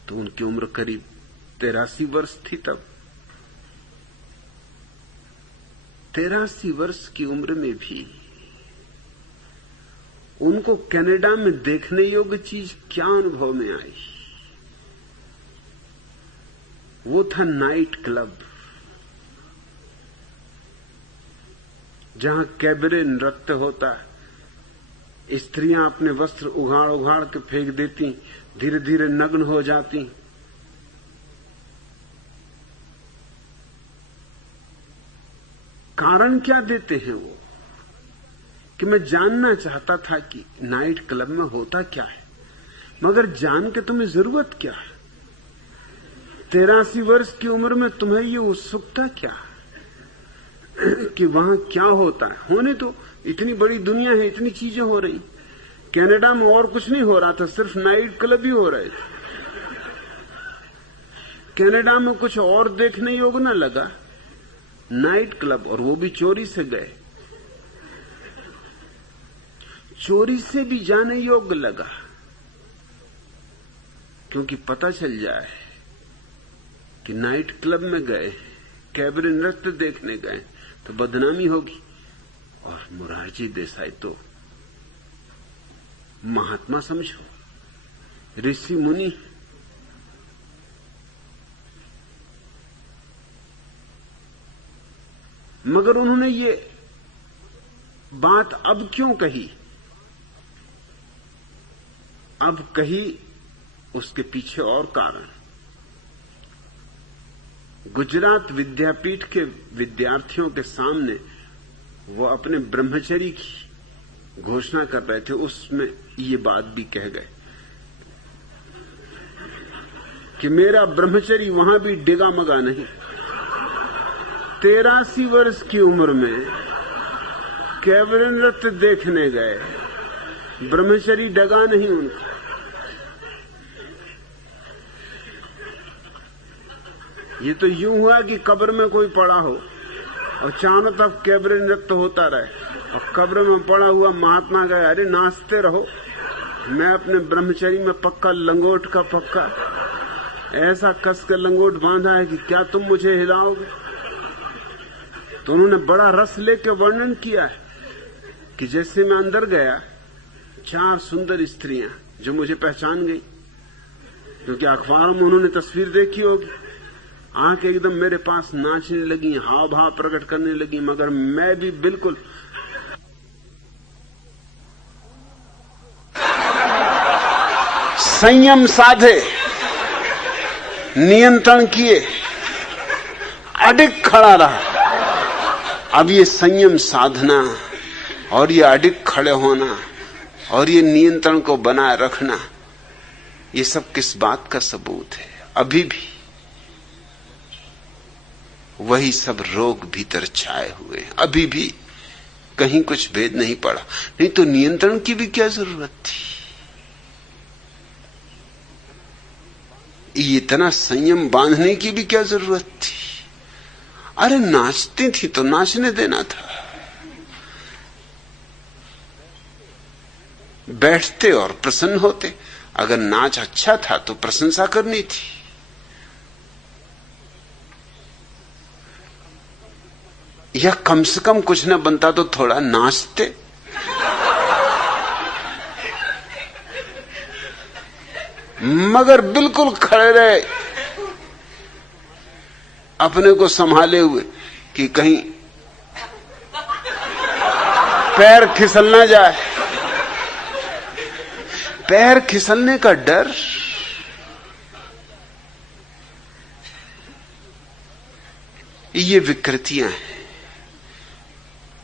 तो उनकी उम्र करीब 83 वर्ष थी। तब 83 वर्ष की उम्र में भी उनको कनाडा में देखने योग्य चीज क्या अनुभव में आई? वो था नाइट क्लब, जहां कैबरे नृत्य होता है। स्त्रियां अपने वस्त्र उघाड़ उघाड़ के फेंक देती, धीरे धीरे नग्न हो जाती। कारण क्या देते हैं वो? कि मैं जानना चाहता था कि नाइट क्लब में होता क्या है, मगर जान के तुम्हें जरूरत क्या है? 83 वर्ष की उम्र में तुम्हें ये उत्सुकता क्या कि वहां क्या होता है? होने तो इतनी बड़ी दुनिया है, इतनी चीजें हो रही। कनाडा में और कुछ नहीं हो रहा था, सिर्फ नाइट क्लब ही हो रहे थे। कनाडा में कुछ और देखने योग्य न लगा, नाइट क्लब, और वो भी चोरी से गए। चोरी से भी जाने योग्य लगा, क्योंकि पता चल जाए कि नाइट क्लब में गए, कैबरे नृत्य देखने गए तो बदनामी होगी। और मोरारजी देसाई तो महात्मा समझो, ऋषि मुनि, मगर उन्होंने ये बात अब क्यों कही? अब कही उसके पीछे और कारण। गुजरात विद्यापीठ के विद्यार्थियों के सामने वो अपने ब्रह्मचर्य की घोषणा कर रहे थे, उसमें ये बात भी कह गए कि मेरा ब्रह्मचर्य वहां भी डिगा मगा नहीं। 83 वर्ष की उम्र में कैबरे नृत्य देखने गए, ब्रह्मचर्य डगा नहीं उनका। ये तो यूं हुआ कि कब्र में कोई पड़ा हो और चारों तरफ कैबरे नृत्य होता रहे, और कब्र में पड़ा हुआ महात्मा गए, अरे नाचते रहो, मैं अपने ब्रह्मचर्य में पक्का, लंगोट का पक्का, ऐसा कस के लंगोट बांधा है कि क्या तुम मुझे हिलाओगे? तो उन्होंने बड़ा रस लेके वर्णन किया है कि जैसे मैं अंदर गया, 4 सुंदर स्त्रियां जो मुझे पहचान गई, क्योंकि अखबारों में उन्होंने तस्वीर देखी होगी, आंखें एकदम मेरे पास नाचने लगी, हाव भाव प्रकट करने लगी, मगर मैं भी बिल्कुल संयम साधे, नियंत्रण किए, अडिग खड़ा रहा। अब ये संयम साधना और ये अडिग खड़े होना और ये नियंत्रण को बनाए रखना, ये सब किस बात का सबूत है? अभी भी वही सब रोग भीतर छाए हुए हैं, अभी भी कहीं कुछ भेद नहीं पड़ा। नहीं तो नियंत्रण की भी क्या जरूरत थी? इतना संयम बांधने की भी क्या जरूरत थी? अरे नाचती थी तो नाचने देना था, बैठते और प्रसन्न होते। अगर नाच अच्छा था तो प्रशंसा करनी थी। या कम से कम कुछ न बनता तो थोड़ा नाचते। मगर बिल्कुल खड़े रहे, अपने को संभाले हुए कि कहीं पैर फिसल ना जाए। पैर फिसलने का डर, ये विकृतियां हैं।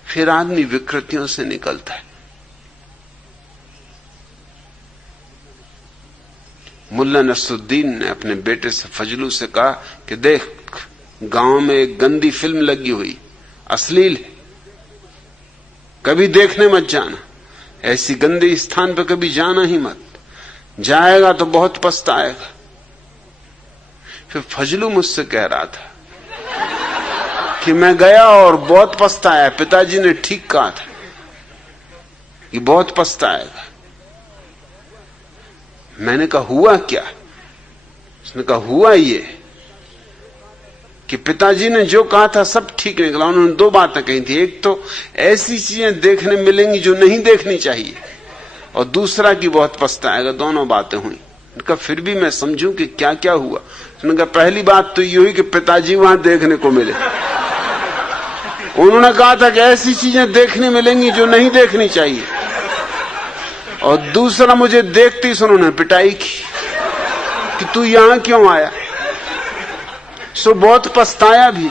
फिर आदमी विकृतियों से निकलता है। मुल्ला नसरुद्दीन ने अपने बेटे से फजलू से कहा कि देख, गांव में एक गंदी फिल्म लगी हुई, अश्लील है, कभी देखने मत जाना। ऐसी गंदे स्थान पर कभी जाना ही मत, जाएगा तो बहुत पछताएगा। फिर फजलू मुझसे कह रहा था कि मैं गया और बहुत पछताया, पिताजी ने ठीक कहा था कि बहुत पछताएगा। मैंने कहा हुआ क्या? उसने कहा हुआ ये कि पिताजी ने जो कहा था सब ठीक निकला। उन्होंने दो बातें कही थी, एक तो ऐसी चीजें देखने मिलेंगी जो नहीं देखनी चाहिए, और दूसरा कि बहुत पछताएगा। दोनों बातें हुई। उनका फिर भी मैं समझूं कि क्या क्या हुआ। उसने कहा पहली बात तो ये हुई कि पिताजी वहां देखने को मिले। उन्होंने कहा था कि ऐसी चीजें देखने मिलेंगी जो नहीं देखनी चाहिए, और दूसरा मुझे देखते ही उन्होंने पिटाई की कि तू यहां क्यों आया। सो बहुत पछताया भी।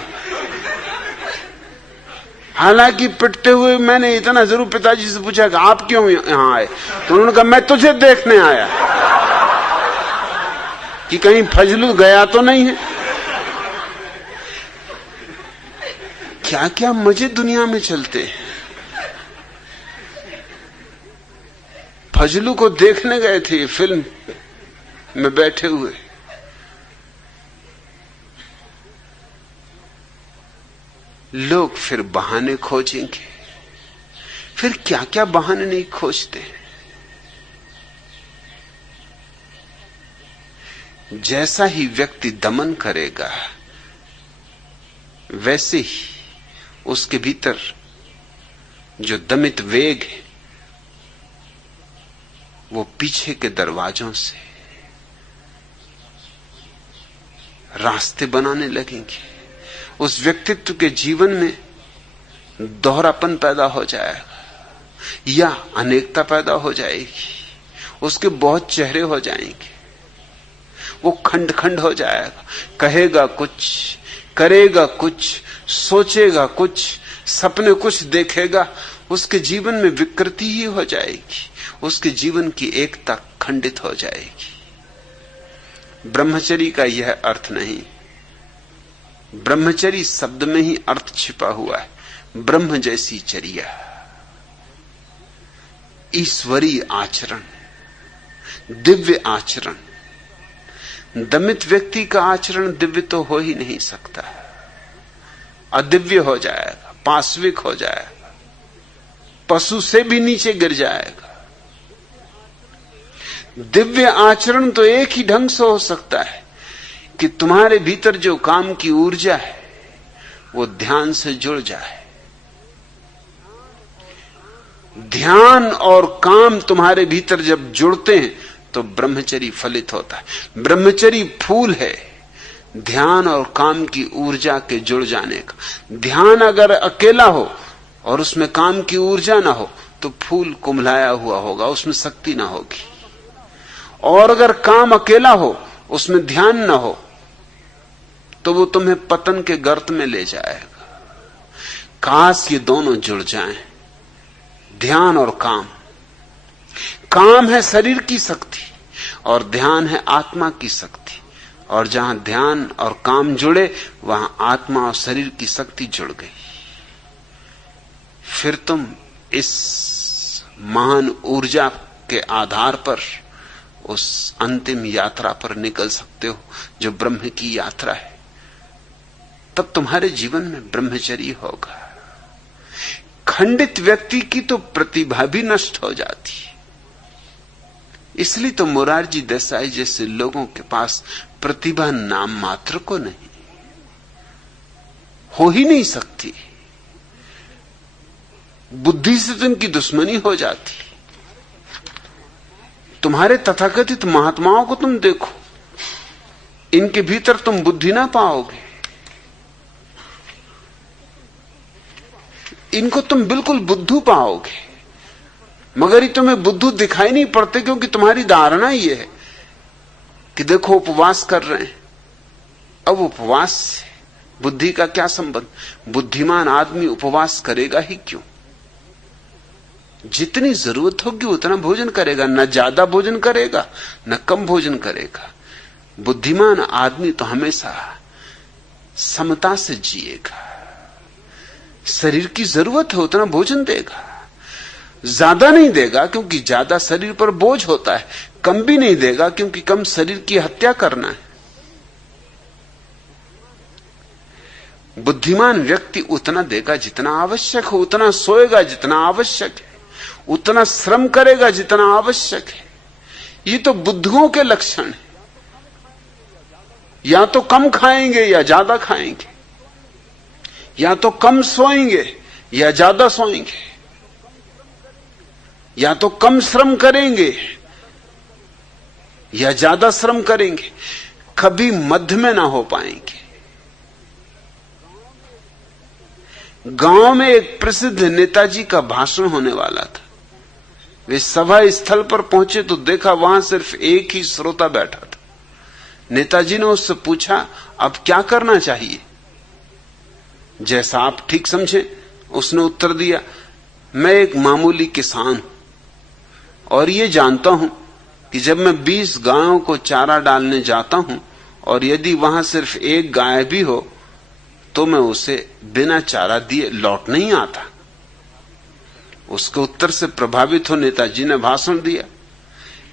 हालांकि पिटते हुए मैंने इतना जरूर पिताजी से पूछा कि आप क्यों यहां आए, तो उन्होंने कहा मैं तुझे देखने आया कि कहीं फजलू गया तो नहीं है। क्या क्या मजे दुनिया में चलते हैं। फजलू को देखने गए थे फिल्म में बैठे हुए। लोग फिर बहाने खोजेंगे। फिर क्या क्या बहाने नहीं खोजते। जैसा ही व्यक्ति दमन करेगा वैसे ही उसके भीतर जो दमित वेग है वो पीछे के दरवाजों से रास्ते बनाने लगेंगे। उस व्यक्तित्व के जीवन में दोहरापन पैदा हो जाएगा या अनेकता पैदा हो जाएगी। उसके बहुत चेहरे हो जाएंगे। वो खंड खंड हो जाएगा। कहेगा कुछ, करेगा कुछ, सोचेगा कुछ, सपने कुछ देखेगा। उसके जीवन में विकृति ही हो जाएगी। उसके जीवन की एकता खंडित हो जाएगी। ब्रह्मचर्य का यह अर्थ नहीं। ब्रह्मचर्य शब्द में ही अर्थ छिपा हुआ है। ब्रह्म जैसी चर्या, ईश्वरीय आचरण, दिव्य आचरण। दमित व्यक्ति का आचरण दिव्य तो हो ही नहीं सकता। अदिव्य हो जाएगा, पाश्विक हो जाएगा, पशु से भी नीचे गिर जाएगा। दिव्य आचरण तो एक ही ढंग से हो सकता है कि तुम्हारे भीतर जो काम की ऊर्जा है वो ध्यान से जुड़ जाए। ध्यान और काम तुम्हारे भीतर जब जुड़ते हैं तो ब्रह्मचर्य फलित होता है। ब्रह्मचर्य फूल है ध्यान और काम की ऊर्जा के जुड़ जाने का। ध्यान अगर अकेला हो और उसमें काम की ऊर्जा ना हो तो फूल कुम्हलाया हुआ होगा, उसमें शक्ति ना होगी। और अगर काम अकेला हो उसमें ध्यान ना हो तो वो तुम्हें पतन के गर्त में ले जाएगा। काश ये दोनों जुड़ जाएं, ध्यान और काम। काम है शरीर की शक्ति और ध्यान है आत्मा की शक्ति। और जहां ध्यान और काम जुड़े वहां आत्मा और शरीर की शक्ति जुड़ गई। फिर तुम इस महान ऊर्जा के आधार पर उस अंतिम यात्रा पर निकल सकते हो जो ब्रह्म की यात्रा है। तब तुम्हारे जीवन में ब्रह्मचर्य होगा। खंडित व्यक्ति की तो प्रतिभा भी नष्ट हो जाती है। इसलिए तो मोरारजी देसाई जैसे लोगों के पास प्रतिभा नाम मात्र को नहीं, हो ही नहीं सकती। बुद्धि से तो इनकी दुश्मनी हो जाती। तुम्हारे तथाकथित महात्माओं को तुम देखो, इनके भीतर तुम बुद्धि ना पाओगे। इनको तुम बिल्कुल बुद्धू पाओगे, मगर ये तुम्हें बुद्धू दिखाई नहीं पड़ते, क्योंकि तुम्हारी धारणा ये है कि देखो उपवास कर रहे हैं। अब उपवास से बुद्धि का क्या संबंध? बुद्धिमान आदमी उपवास करेगा ही क्यों? जितनी जरूरत होगी उतना भोजन करेगा, न ज्यादा भोजन करेगा न कम भोजन करेगा। बुद्धिमान आदमी तो हमेशा समता से जिएगा। शरीर की जरूरत है उतना भोजन देगा, ज्यादा नहीं देगा क्योंकि ज्यादा शरीर पर बोझ होता है, कम भी नहीं देगा क्योंकि कम शरीर की हत्या करना है। बुद्धिमान व्यक्ति उतना देगा जितना आवश्यक हो, उतना सोएगा जितना आवश्यक है, उतना श्रम करेगा जितना आवश्यक है। ये तो बुद्धुओं के लक्षण है। या तो कम खाएंगे या ज्यादा खाएंगे, या तो कम सोएंगे या ज्यादा सोएंगे, या तो कम श्रम करेंगे या ज्यादा श्रम करेंगे, कभी मध्य में ना हो पाएंगे। गांव में एक प्रसिद्ध नेताजी का भाषण होने वाला था। वे सभा स्थल पर पहुंचे तो देखा वहां सिर्फ एक ही श्रोता बैठा था। नेताजी ने उससे पूछा, अब क्या करना चाहिए? जैसा आप ठीक समझे, उसने उत्तर दिया, मैं एक मामूली किसान हूं और ये जानता हूं कि जब मैं 20 गायों को चारा डालने जाता हूं और यदि वहां सिर्फ एक गाय भी हो तो मैं उसे बिना चारा दिए लौट नहीं आता। उसके उत्तर से प्रभावित हो नेताजी ने भाषण दिया।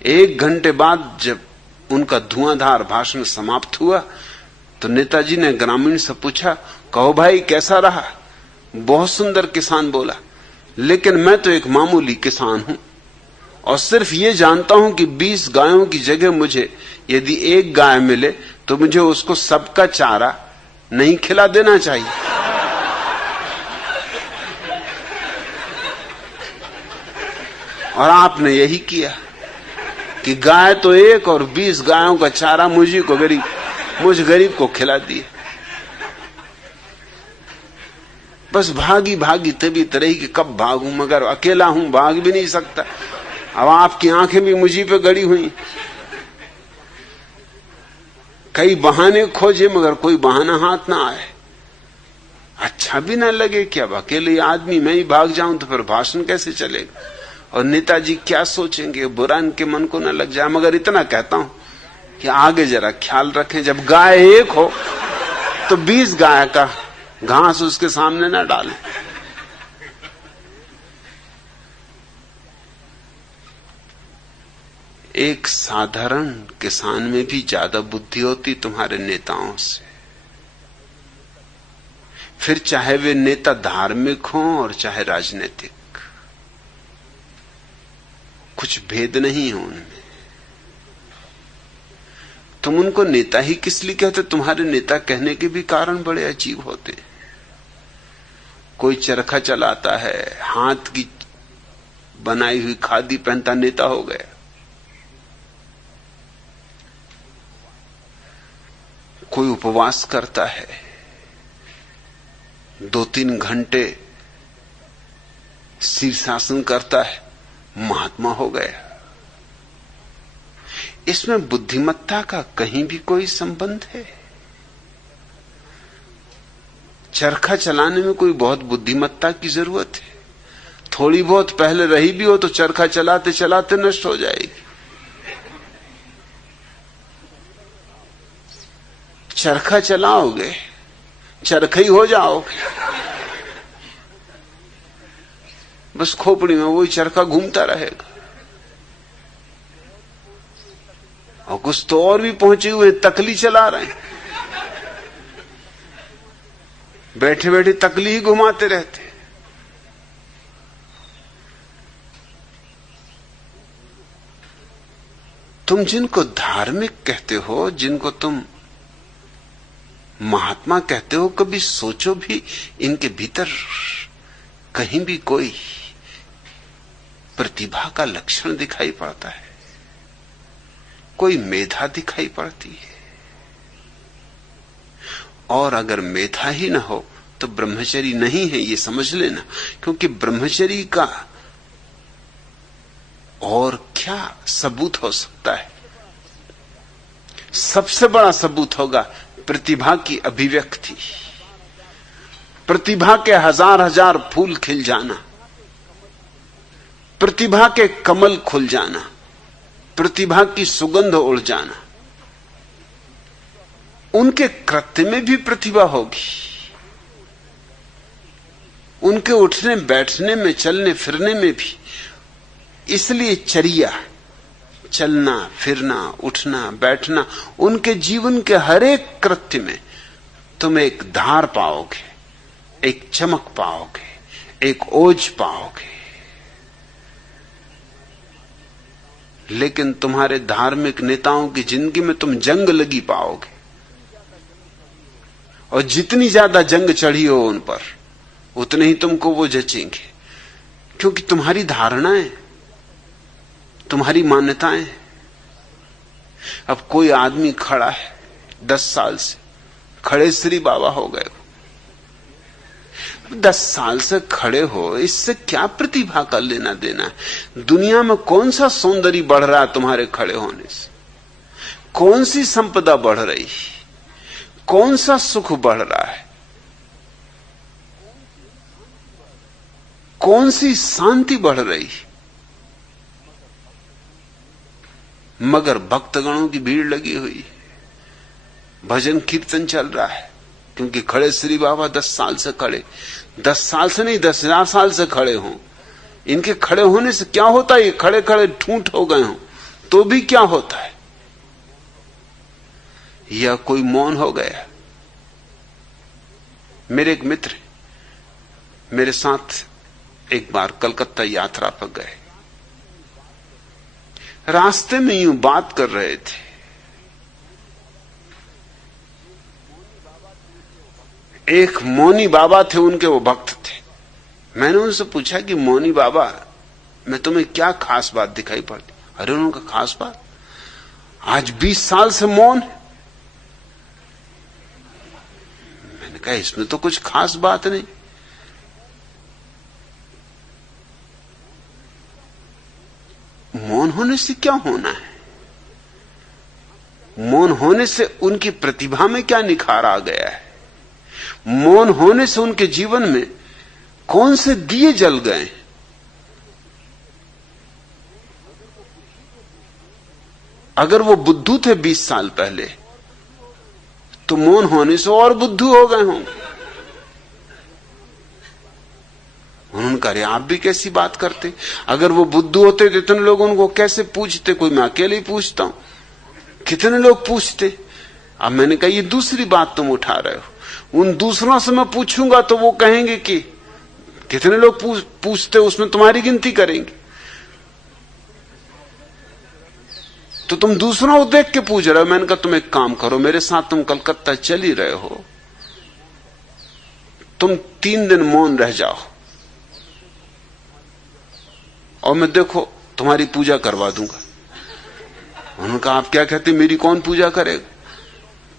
1 घंटे बाद जब उनका धुआंधार भाषण समाप्त हुआ तो नेताजी ने ग्रामीण से पूछा, कहो भाई कैसा रहा? बहुत सुंदर, किसान बोला, लेकिन मैं तो एक मामूली किसान हूं और सिर्फ ये जानता हूं कि 20 गायों की जगह मुझे यदि एक गाय मिले तो मुझे उसको सबका चारा नहीं खिला देना चाहिए। और आपने यही किया कि गाय तो एक और 20 गायों का चारा मुझ गरीब को खिला दिया। बस भागी भागी तभी तरह की कब भागूं, मगर अकेला हूं, भाग भी नहीं सकता। अब आपकी आंखें भी मुझी पे गड़ी हुई। कई बहाने खोजे मगर कोई बहाना हाथ ना आए। अच्छा भी ना लगे कि अब अकेले आदमी मैं ही भाग जाऊं तो फिर भाषण कैसे चलेगा और नेताजी क्या सोचेंगे, बुरा इनके मन को ना लग जाए। मगर इतना कहता हूं कि आगे जरा ख्याल रखें, जब गाय एक हो तो 20 गाय का घास उसके सामने ना डालें। एक साधारण किसान में भी ज्यादा बुद्धि होती तुम्हारे नेताओं से। फिर चाहे वे नेता धार्मिक हों और चाहे राजनीतिक, कुछ भेद नहीं है उनमें। तुम उनको नेता ही किस लिए कहते? तुम्हारे नेता कहने के भी कारण बड़े अजीब होते। कोई चरखा चलाता है, हाथ की बनाई हुई खादी पहनता नेता हो गया। कोई उपवास करता है, 2-3 घंटे शीर्षासन करता है, महात्मा हो गया। इसमें बुद्धिमत्ता का कहीं भी कोई संबंध है? चरखा चलाने में कोई बहुत बुद्धिमत्ता की जरूरत है? थोड़ी बहुत पहले रही भी हो तो चरखा चलाते चलाते नष्ट हो जाएगी। चरखा चलाओगे, चरखा ही हो जाओगे। बस खोपड़ी में वही चरखा घूमता रहेगा। और कुछ तो और भी पहुंचे हुए तकली चला रहे हैं, बैठे बैठे तकली ही घुमाते रहते। तुम जिनको धार्मिक कहते हो, जिनको तुम महात्मा कहते हो, कभी सोचो भी इनके भीतर कहीं भी कोई प्रतिभा का लक्षण दिखाई पड़ता है, कोई मेधा दिखाई पड़ती है। और अगर मेधा ही ना हो तो ब्रह्मचरी नहीं है, ये समझ लेना। क्योंकि ब्रह्मचरी का और क्या सबूत हो सकता है? सबसे बड़ा सबूत होगा प्रतिभा की अभिव्यक्ति, प्रतिभा के हजार हजार फूल खिल जाना, प्रतिभा के कमल खुल जाना, प्रतिभा की सुगंध उड़ जाना। उनके कृत्य में भी प्रतिभा होगी, उनके उठने बैठने में, चलने फिरने में भी। इसलिए चर्या, चलना फिरना, उठना बैठना, उनके जीवन के हर एक कृत्य में तुम एक धार पाओगे, एक चमक पाओगे, एक ओज पाओगे। लेकिन तुम्हारे धार्मिक नेताओं की जिंदगी में तुम जंग लगी पाओगे, और जितनी ज्यादा जंग चढ़ी हो उन पर, उतने ही तुमको वो जचेंगे। क्योंकि तुम्हारी धारणाएं, तुम्हारी मान्यताएं। अब कोई आदमी खड़ा है 10 साल से, खड़े श्री बाबा हो गए, 10 साल से खड़े हो, इससे क्या प्रतिभा का लेना देना है? दुनिया में कौन सा सौंदर्य बढ़ रहा है तुम्हारे खड़े होने से? कौन सी संपदा बढ़ रही, कौन सा सुख बढ़ रहा है, कौन सी शांति बढ़ रही? मगर भक्तगणों की भीड़ लगी हुई, भजन कीर्तन चल रहा है। क्योंकि खड़े श्री बाबा 10 साल से खड़े, 10 साल से नहीं 10,000 साल से खड़े हों। इनके खड़े होने से क्या होता है? ये खड़े खड़े ठूंठ हो गए हों तो भी क्या होता है? या कोई मौन हो गया। मेरे एक मित्र मेरे साथ एक बार कलकत्ता यात्रा पर गए, रास्ते में यूं बात कर रहे थे। एक मौनी बाबा थे, उनके वो भक्त थे। मैंने उनसे पूछा कि मौनी बाबा में तुम्हें क्या खास बात दिखाई पड़ती? अरे उनका खास बात, आज 20 साल से मौन है। मैंने कहा इसमें तो कुछ खास बात नहीं। मौन होने से क्या होना है? मौन होने से उनकी प्रतिभा में क्या निखार आ गया है? मौन होने से उनके जीवन में कौन से दिए जल गए? अगर वो बुद्धू थे 20 साल पहले, तो मौन होने से और बुद्धू हो गए होंगे। उन्होंने कहा, आप भी कैसी बात करते? अगर वो बुद्धू होते तो इतने लोग उनको कैसे पूछते? कोई मैं अकेले ही पूछता हूं, कितने लोग पूछते? अब मैंने कहा ये दूसरी बात तुम उठा रहे हो। उन दूसरों से मैं पूछूंगा तो वो कहेंगे कि कितने लोग पूछते, उसमें तुम्हारी गिनती करेंगे। तो तुम दूसरों को देख के पूछ रहे हो। मैंने कहा तुम एक काम करो, मेरे साथ तुम कलकत्ता चल ही रहे हो, तुम 3 दिन मौन रह जाओ और मैं देखो तुम्हारी पूजा करवा दूंगा। उन्होंने कहा आप क्या कहते, मेरी कौन पूजा करेगा?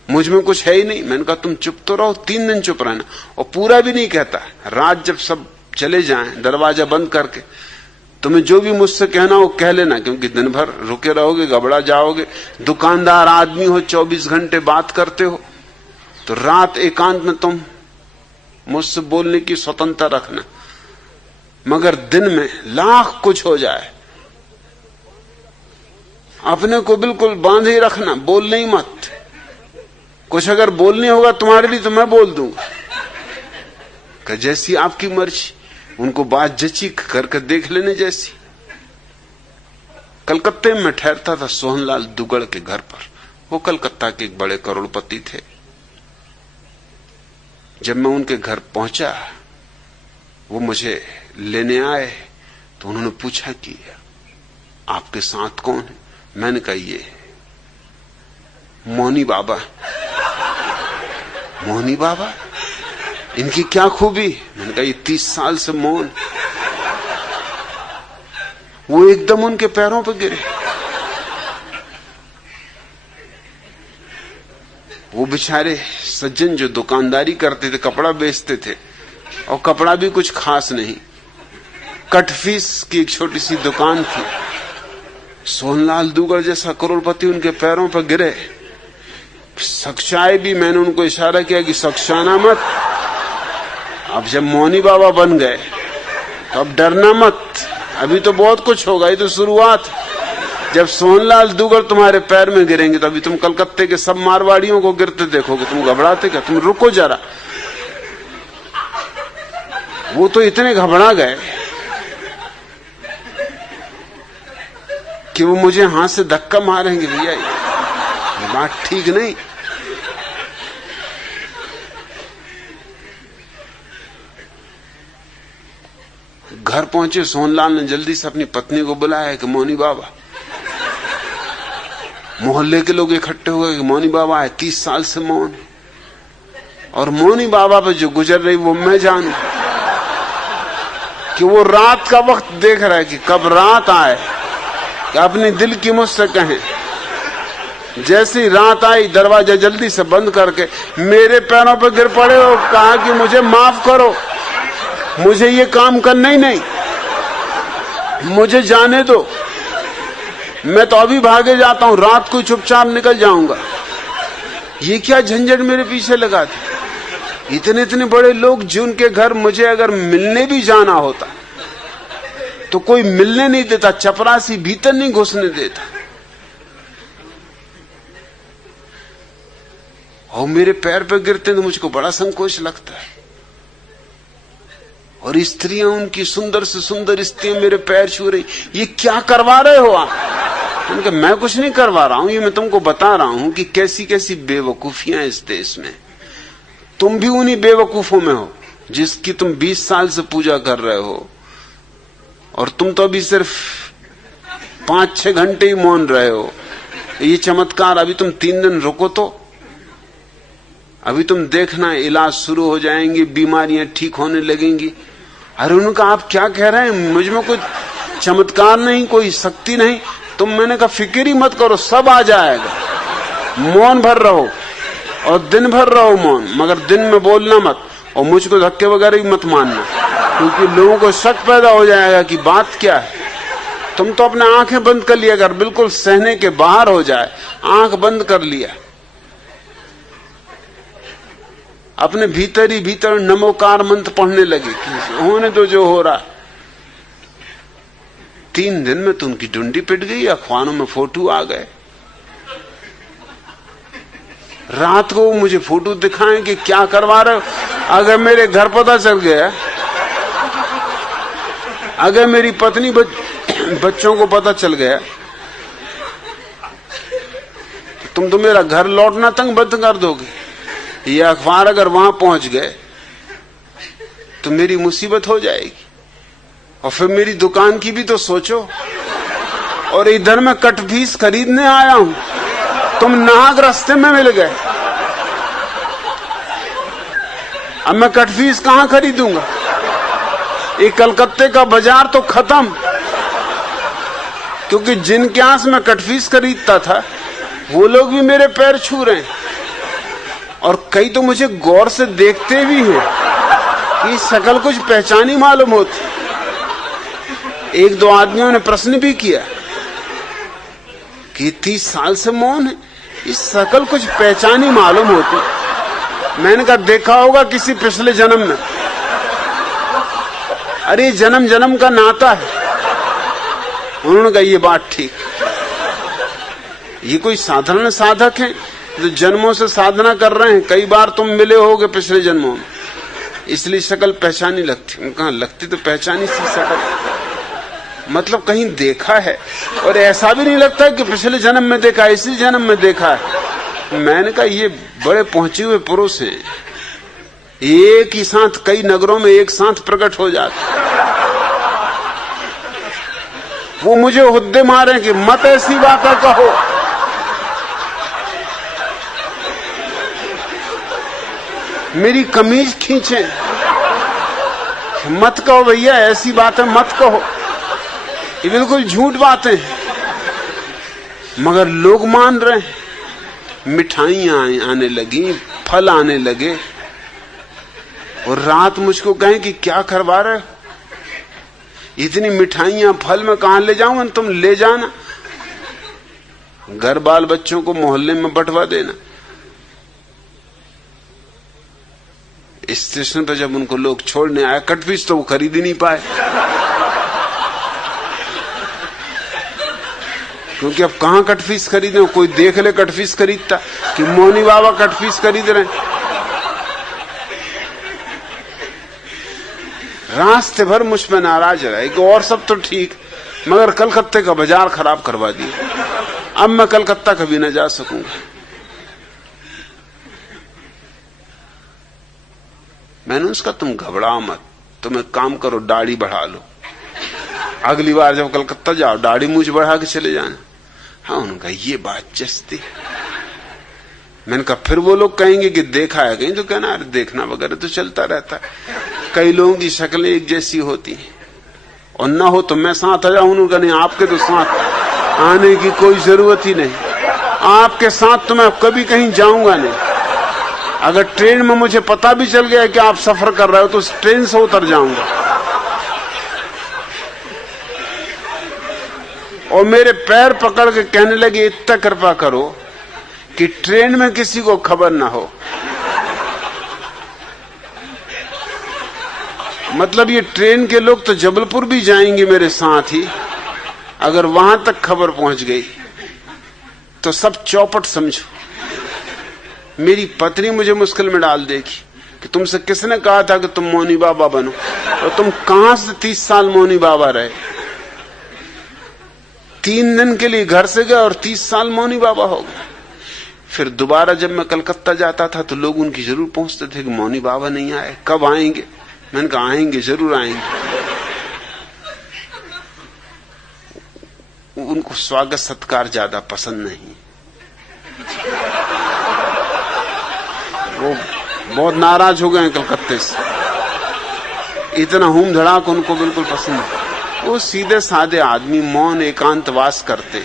मुझ में कुछ है ही नहीं। मैंने कहा तुम चुप तो रहो, 3 दिन चुप रहना। और पूरा भी नहीं कहता। रात जब सब चले जाएं, दरवाजा बंद करके, तुम्हें जो भी मुझसे कहना हो कह लेना, क्योंकि दिन भर रुके रहोगे, घबरा जाओगे। दुकानदार आदमी हो, 24 घंटे बात करते हो, तो रात एकांत में तुम मुझसे बोलने की स्वतंत्रता रखना। मगर दिन में लाख कुछ हो जाए, अपने को बिल्कुल बांधे ही रखना, बोलने ही मत। कुछ अगर बोलने होगा तुम्हारे लिए तो मैं बोल दूंगा कि जैसी आपकी मर्जी। उनको बात जची करके देख लेने जैसी। कलकत्ते में ठहरता था सोहनलाल दुगड़ के घर पर। वो कलकत्ता के एक बड़े करोड़पति थे। जब मैं उनके घर पहुंचा, वो मुझे लेने आए, तो उन्होंने पूछा कि आपके साथ कौन है? मैंने कहा ये मौनी बाबा। मौनी बाबा? इनकी क्या खूबी? मैंने कहा ये 30 साल से मौन। वो एकदम उनके पैरों पर गिरे। वो बेचारे सज्जन जो दुकानदारी करते थे, कपड़ा बेचते थे, और कपड़ा भी कुछ खास नहीं, कटफीस की एक छोटी सी दुकान थी। सोहनलाल दुगर जैसा करोड़पति उनके पैरों पर गिरे। सख्शाए भी, मैंने उनको इशारा किया कि सख्शाना मत। अब जब मौनी बाबा बन गए तो अब डरना मत, अभी तो बहुत कुछ होगा, ये तो शुरुआत। जब सोहनलाल दुगर तुम्हारे पैर में गिरेंगे तो अभी तुम कलकत्ते के सब मारवाड़ियों को गिरते देखोगे, तुम घबराते क्या? तुम रुको जरा। वो तो इतने घबरा गए कि वो मुझे हाथ से धक्का मारेंगे, भैया ये बात ठीक नहीं। घर पहुंचे सोहनलाल ने जल्दी से अपनी पत्नी को बुलाया कि मौनी बाबा। मोहल्ले के लोग इकट्ठे हो गए कि मौनी बाबा है, 30 साल से मौन। और मौनी बाबा पे जो गुजर रही वो मैं जानू कि वो रात का वक्त देख रहा है कि कब रात आए कि अपने दिल की मुझसे कहें। जैसी रात आई दरवाजा जल्दी से बंद करके मेरे पैरों पर गिर पड़े और कहा कि मुझे माफ करो, मुझे ये काम करना ही नहीं, मुझे जाने दो, मैं तो अभी भागे जाता हूं, रात को चुपचाप निकल जाऊंगा। ये क्या झंझट मेरे पीछे लगा थी? इतने इतने बड़े लोग जिनके घर मुझे अगर मिलने भी जाना होता तो कोई मिलने नहीं देता, चपरासी भीतर नहीं घुसने देता। और मेरे पैर पर गिरते तो मुझको बड़ा संकोच लगता है। और स्त्रियां, उनकी सुंदर से सुंदर स्त्रियां मेरे पैर छू रही, ये क्या करवा रहे हो आप? उनका मैं कुछ नहीं करवा रहा हूं, ये मैं तुमको बता रहा हूं कि कैसी कैसी बेवकूफियां इस देश में। तुम भी उन्हीं बेवकूफों में हो जिसकी तुम 20 साल से पूजा कर रहे हो, और तुम तो अभी सिर्फ 5-6 घंटे ही मौन रहे हो। ये चमत्कार, अभी तुम 3 दिन रुको तो अभी तुम देखना इलाज शुरू हो जाएंगे, बीमारियां ठीक होने लगेंगी। अरे उनका आप क्या कह रहे हैं? मुझ में कोई चमत्कार नहीं, कोई शक्ति नहीं। तुम, मैंने कहा फिक्र ही मत करो, सब आ जाएगा। मौन भर रहो और दिन भर रहो मौन, मगर दिन में बोलना मत, और मुझको धक्के वगैरह भी मत मानना, क्योंकि लोगों को शक पैदा हो जाएगा कि बात क्या है। तुम तो अपने आंखें बंद कर लिया, अगर बिल्कुल सहने के बाहर हो जाए, आंख बंद कर लिया, अपने भीतर ही भीतर नमोकार मंत्र पढ़ने लगे कि होने तो जो हो रहा। 3 दिन में तो उनकी डुंडी पिट गई, अखबारों में फोटो आ गए। रात को मुझे फोटो दिखाएं कि क्या करवा रहे हो। अगर मेरे घर पता चल गया, अगर मेरी पत्नी बच्चों को पता चल गया, तो तुम तो मेरा घर लौटना तंग बंद कर दोगे। ये अखबार अगर वहां पहुंच गए तो मेरी मुसीबत हो जाएगी। और फिर मेरी दुकान की भी तो सोचो। और इधर मैं कटफीस खरीदने आया हूं, तुम नाहक रास्ते में मिल गए। अब मैं कटफीस कहां खरीदूंगा? ये कलकत्ते का बाजार तो खत्म, क्योंकि जिनके आस में कटफीस खरीदता था वो लोग भी मेरे पैर छू रहे हैं। और कई तो मुझे गौर से देखते भी हैं कि शक्ल कुछ पहचानी मालूम होती। 1-2 आदमियों ने प्रश्न भी किया कि 30 साल से मौन है, इस शक्ल कुछ पहचानी मालूम होती। मैंने कहा देखा होगा किसी पिछले जन्म में। अरे जन्म जन्म का नाता है। उन्होंने कहा ये बात ठीक। ये कोई साधारण साधक है जो जन्मों से साधना कर रहे हैं, कई बार तुम मिले होगे पिछले जन्मों में, इसलिए शक्ल पहचानी लगती। कहा लगती तो पहचानी सी शक्ल, मतलब कहीं देखा है। और ऐसा भी नहीं लगता कि पिछले जन्म में देखा, इसी जन्म में देखा है। मैंने कहा ये बड़े पहुंचे हुए पुरुष हैं, एक ही साथ कई नगरों में एक साथ प्रकट हो जाते। वो मुझे हुद्दे मारे कि मत ऐसी बातें कहो। मेरी कमीज खींचे। मत कहो भैया, ऐसी बातें मत कहो, ये बिल्कुल झूठ बातें हैं। मगर लोग मान रहे हैं। मिठाइयां आने लगी, फल आने लगे, और रात मुझको कहें कि क्या करवा रहे हो, इतनी मिठाइयां फल में कहां ले जाऊंगा, तुम ले जाना, घर बाल बच्चों को मोहल्ले में बंटवा देना। स्टेशन पर जब उनको लोग छोड़ने आए कटफिश, तो वो खरीद ही नहीं पाए, क्योंकि अब कहां कटफिश खरीदे। कोई देख ले कटफिश खरीदता कि मोनी बाबा कटफिश खरीद रहे हैं। रास्ते भर मुझ पे नाराज रहे कि और सब तो ठीक, मगर कलकत्ते का बाजार खराब करवा दिया, अब मैं कलकत्ता कभी न जा सकूंगा। मैंने उसका तुम घबराओ मत, तुम एक काम करो, दाढ़ी बढ़ा लो, अगली बार जब कलकत्ता जाओ दाढ़ी मूछ बढ़ा के चले जाना। हाँ, उनका ये बात जचती। मैंने कहा फिर वो लोग कहेंगे कि देखा है कहीं, तो कहना अरे देखना वगैरह तो चलता रहता है, कई लोगों की शक्लें एक जैसी होती हैं, और ना हो तो मैं साथ आ जाऊं। उन्होंने कहा नहीं, आपके तो साथ आने की कोई जरूरत ही नहीं, आपके साथ तो मैं कभी कहीं जाऊंगा नहीं। अगर ट्रेन में मुझे पता भी चल गया कि आप सफर कर रहे हो तो उस ट्रेन से उतर जाऊंगा, और मेरे पैर पकड़ के कहने लगे इतना कृपा करो कि ट्रेन में किसी को खबर ना हो। मतलब ये ट्रेन के लोग तो जबलपुर भी जाएंगे मेरे साथ ही, अगर वहां तक खबर पहुंच गई तो सब चौपट समझो। मेरी पत्नी मुझे मुश्किल में डाल देगी कि तुमसे किसने कहा था कि तुम मौनी बाबा बनो, और तुम कहां से 30 साल मौनी बाबा रहे। 3 दिन के लिए घर से गए और 30 साल मौनी बाबा हो गए। फिर दोबारा जब मैं कलकत्ता जाता था तो लोग उनकी जरूर पूछते थे कि मौनी बाबा नहीं आए, कब आएंगे। मैंने कहा आएंगे, जरूर आएंगे। उनको स्वागत सत्कार ज्यादा पसंद नहीं, वो बहुत नाराज हो गए हैं कलकत्ते से, इतना हूम धड़ाक उनको बिल्कुल पसंद है। वो सीधे साधे आदमी मौन एकांतवास करते।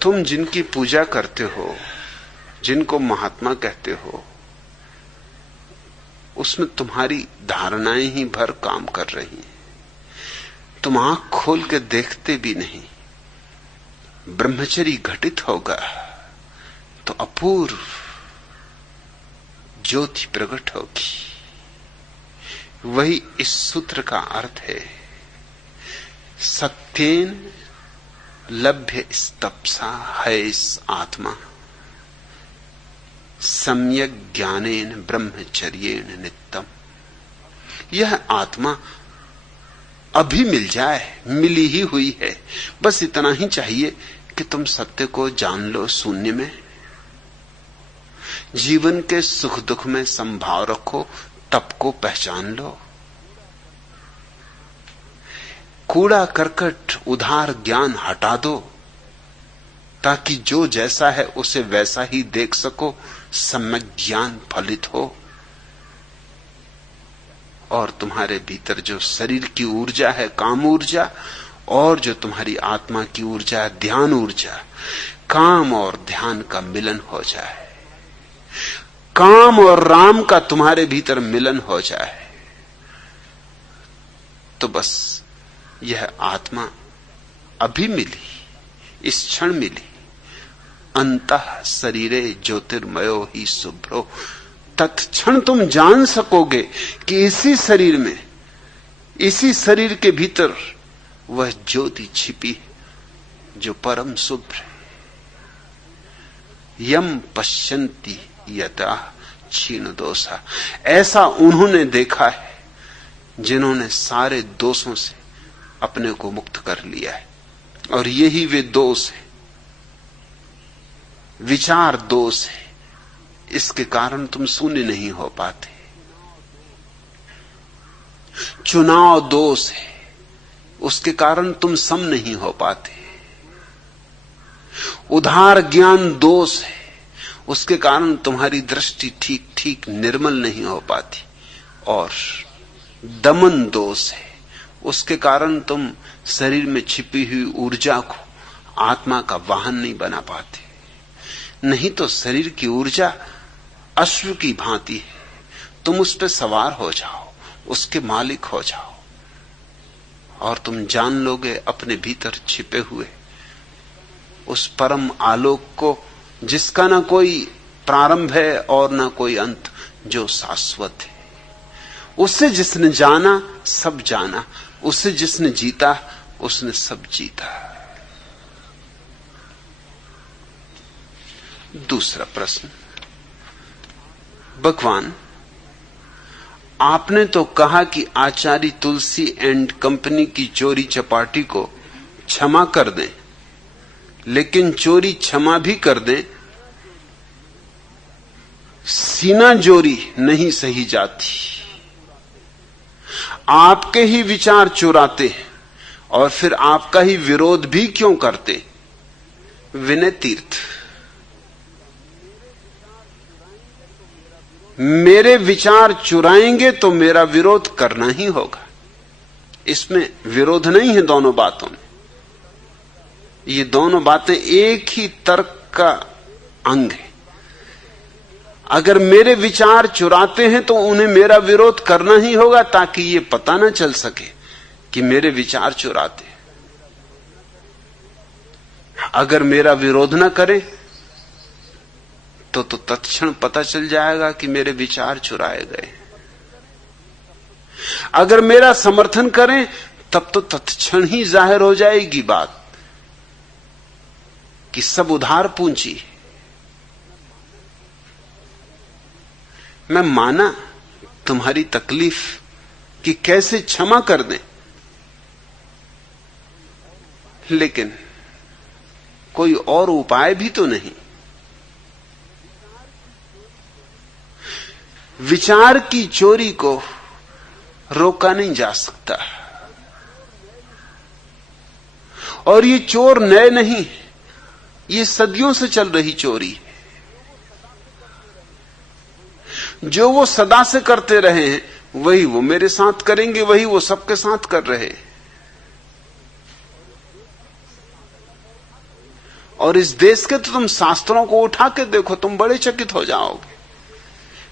तुम जिनकी पूजा करते हो, जिनको महात्मा कहते हो, उसमें तुम्हारी धारणाएं ही भर काम कर रही हैं। तुम आंख खोल के देखते भी नहीं। ब्रह्मचर्य घटित होगा तो अपूर्व ज्योति प्रकट होगी। वही इस सूत्र का अर्थ है। सत्येन लभ्य स्तप्सा है इस आत्मा, सम्यक ज्ञानेन ब्रह्मचर्येण नित्यम। यह आत्मा अभी मिल जाए, मिली ही हुई है। बस इतना ही चाहिए कि तुम सत्य को जान लो। शून्य में जीवन के सुख दुख में संभाव रखो, तप को पहचान लो। कूड़ा करकट उधार ज्ञान हटा दो, ताकि जो जैसा है उसे वैसा ही देख सको, सम्यक ज्ञान फलित हो। और तुम्हारे भीतर जो शरीर की ऊर्जा है, काम ऊर्जा, और जो तुम्हारी आत्मा की ऊर्जा है, ध्यान ऊर्जा, काम और ध्यान का मिलन हो जाए, काम और राम का तुम्हारे भीतर मिलन हो जाए, तो बस यह आत्मा अभी मिली, इस क्षण मिली। अंतः शरीरे ज्योतिर्मयो ही शुभ्रो। तत्क्षण तुम जान सकोगे कि इसी शरीर में, इसी शरीर के भीतर वह ज्योति छिपी है जो परम शुभ्र है। यम पश्यन्ति यथा क्षीण दोषा। ऐसा उन्होंने देखा है जिन्होंने सारे दोषों से अपने को मुक्त कर लिया है। और यही वे दोष है, विचार दोष है। इसके कारण तुम शून्य नहीं हो पाते। चुनाव दोष है, उसके कारण तुम सम नहीं हो पाते। उधार ज्ञान दोष है, उसके कारण तुम्हारी दृष्टि ठीक ठीक निर्मल नहीं हो पाती। और दमन दोष है, उसके कारण तुम शरीर में छिपी हुई ऊर्जा को आत्मा का वाहन नहीं बना पाते। नहीं तो शरीर की ऊर्जा अश्व की भांति है, तुम उस पर सवार हो जाओ, उसके मालिक हो जाओ, और तुम जान लोगे अपने भीतर छिपे हुए उस परम आलोक को, जिसका ना कोई प्रारंभ है और ना कोई अंत, जो शाश्वत है। उससे जिसने जाना सब जाना, उससे जिसने जीता उसने सब जीता। दूसरा प्रश्न, भगवान आपने तो कहा कि आचार्य तुलसी एंड कंपनी की चोरी चपाटी को क्षमा कर दें, लेकिन चोरी क्षमा भी कर दें, सीना जोरी नहीं सही जाती। आपके ही विचार चुराते और फिर आपका ही विरोध भी क्यों करते? विनय तीर्थ, मेरे विचार चुराएंगे तो मेरा विरोध करना ही होगा। इसमें विरोध नहीं है दोनों बातों में। ये दोनों बातें एक ही तर्क का अंग है। अगर मेरे विचार चुराते हैं तो उन्हें मेरा विरोध करना ही होगा, ताकि ये पता ना चल सके कि मेरे विचार चुराते हैं। अगर मेरा विरोध ना करें तो तत्क्षण पता चल जाएगा कि मेरे विचार चुराए गए। अगर मेरा समर्थन करें तब तो तत्क्षण ही जाहिर हो जाएगी बात कि सब उधार पूंजी। मैं माना तुम्हारी तकलीफ कि कैसे क्षमा कर दें, लेकिन कोई और उपाय भी तो नहीं। विचार की चोरी को रोका नहीं जा सकता, और ये चोर नए नहीं, ये सदियों से चल रही चोरी है। जो वो सदा से करते रहे हैं वही वो मेरे साथ करेंगे, वही वो सबके साथ कर रहे हैं। और इस देश के तो तुम शास्त्रों को उठा के देखो, तुम बड़े चकित हो जाओगे।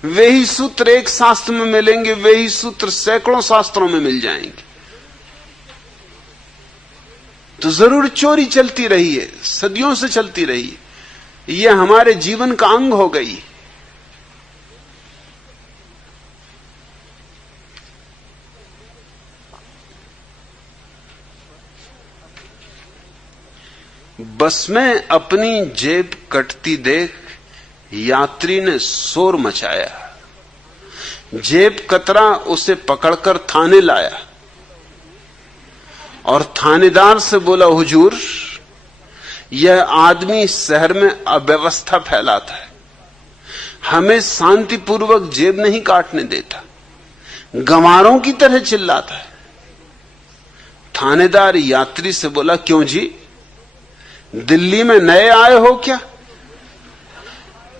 वे ही सूत्र एक शास्त्र में मिलेंगे, वे ही सूत्र सैकड़ों शास्त्रों में मिल जाएंगे। तो जरूर चोरी चलती रही है, सदियों से चलती रही है। यह हमारे जीवन का अंग हो गई। बस में अपनी जेब कटती देख यात्री ने शोर मचाया। जेब कतरा उसे पकड़कर थाने लाया और थानेदार से बोला, हुजूर, यह आदमी शहर में अव्यवस्था फैलाता है, हमें शांतिपूर्वक जेब नहीं काटने देता, गंवारों की तरह चिल्लाता है। थानेदार यात्री से बोला, क्यों जी, दिल्ली में नए आए हो क्या?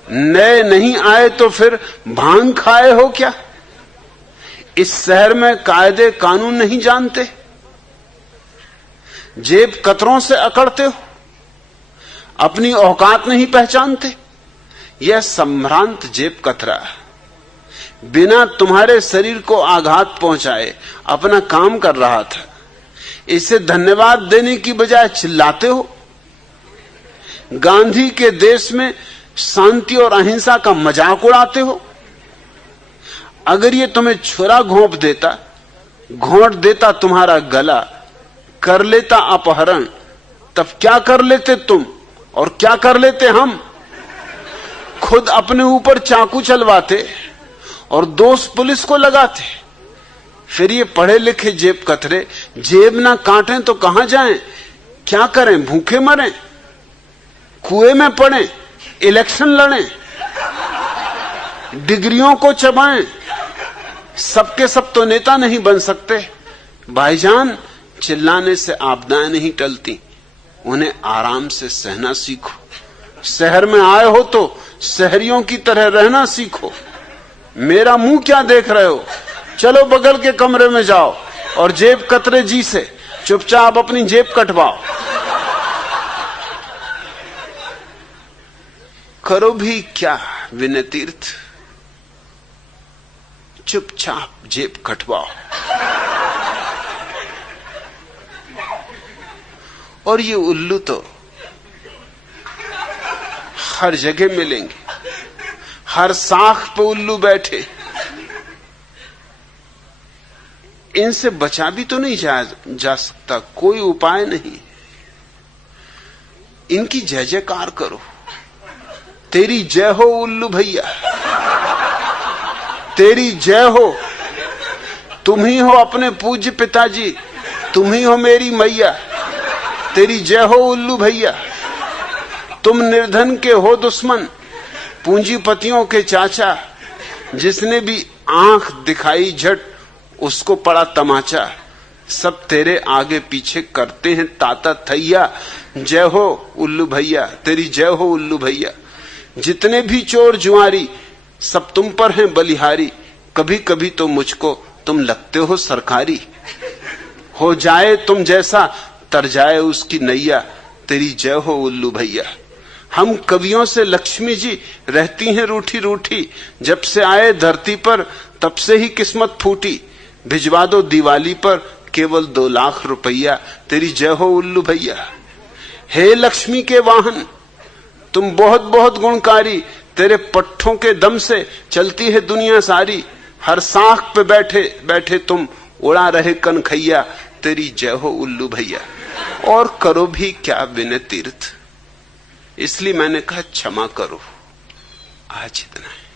नए नहीं आए तो फिर भांग खाए हो क्या? इस शहर में कायदे कानून नहीं जानते? जेब कतरों से अकड़ते हो? अपनी औकात नहीं पहचानते? यह संभ्रांत जेब कतरा बिना तुम्हारे शरीर को आघात पहुंचाए अपना काम कर रहा था। इसे धन्यवाद देने की बजाय चिल्लाते हो। गांधी के देश में शांति और अहिंसा का मजाक उड़ाते हो। अगर ये तुम्हें छुरा घोंप देता, घोंट देता तुम्हारा गला, कर लेता अपहरण, तब क्या कर लेते तुम और क्या कर लेते हम? खुद अपने ऊपर चाकू चलवाते और दोष पुलिस को लगाते। फिर ये पढ़े लिखे जेब कतरे जेब ना काटें तो कहां जाएं? क्या करें? भूखे मरें, कुएं में पड़ें, इलेक्शन लड़ें, डिग्रियों को चबाएं? सबके सब तो नेता नहीं बन सकते। भाईजान, चिल्लाने से आपदाएं नहीं टलती, उन्हें आराम से सहना सीखो। शहर में आए हो तो शहरियों की तरह रहना सीखो। मेरा मुंह क्या देख रहे हो? चलो बगल के कमरे में जाओ और जेब कतरे जी से चुपचाप अपनी जेब कटवाओ। करो भी क्या विनय तीर्थ? चुपचाप जेब कटवाओ। और ये उल्लू तो हर जगह मिलेंगे, हर साख पे उल्लू बैठे। इनसे बचा भी तो नहीं जा सकता, कोई उपाय नहीं। इनकी जय जयकार करो। तेरी जय हो उल्लू भैया, तेरी जय हो। तुम ही हो अपने पूज्य पिताजी, तुम ही हो मेरी मैया। तेरी जय हो उल्लू भैया। तुम निर्धन के हो दुश्मन, पूंजीपतियों के चाचा। जिसने भी आंख दिखाई झट उसको पड़ा तमाचा। सब तेरे आगे पीछे करते हैं ताता थैया। जय हो उल्लू भैया, तेरी जय हो उल्लू भैया। जितने भी चोर जुआरी सब तुम पर हैं बलिहारी। कभी कभी तो मुझको तुम लगते हो सरकारी। हो जाए तुम जैसा तर जाए उसकी नैया। तेरी जय हो उल्लू भैया। हम कवियों से लक्ष्मी जी रहती हैं रूठी रूठी। जब से आए धरती पर तब से ही किस्मत फूटी। भिजवा दो दिवाली पर केवल 2 लाख रुपया। तेरी जय हो उल्लू भैया। हे लक्ष्मी के वाहन, तुम बहुत बहुत गुणकारी। तेरे पट्ठों के दम से चलती है दुनिया सारी। हर साख पे बैठे बैठे तुम उड़ा रहे कनखैया। तेरी जय हो उल्लू भैया। और करो भी क्या विनय तीर्थ? इसलिए मैंने कहा क्षमा करो। आज इतना है।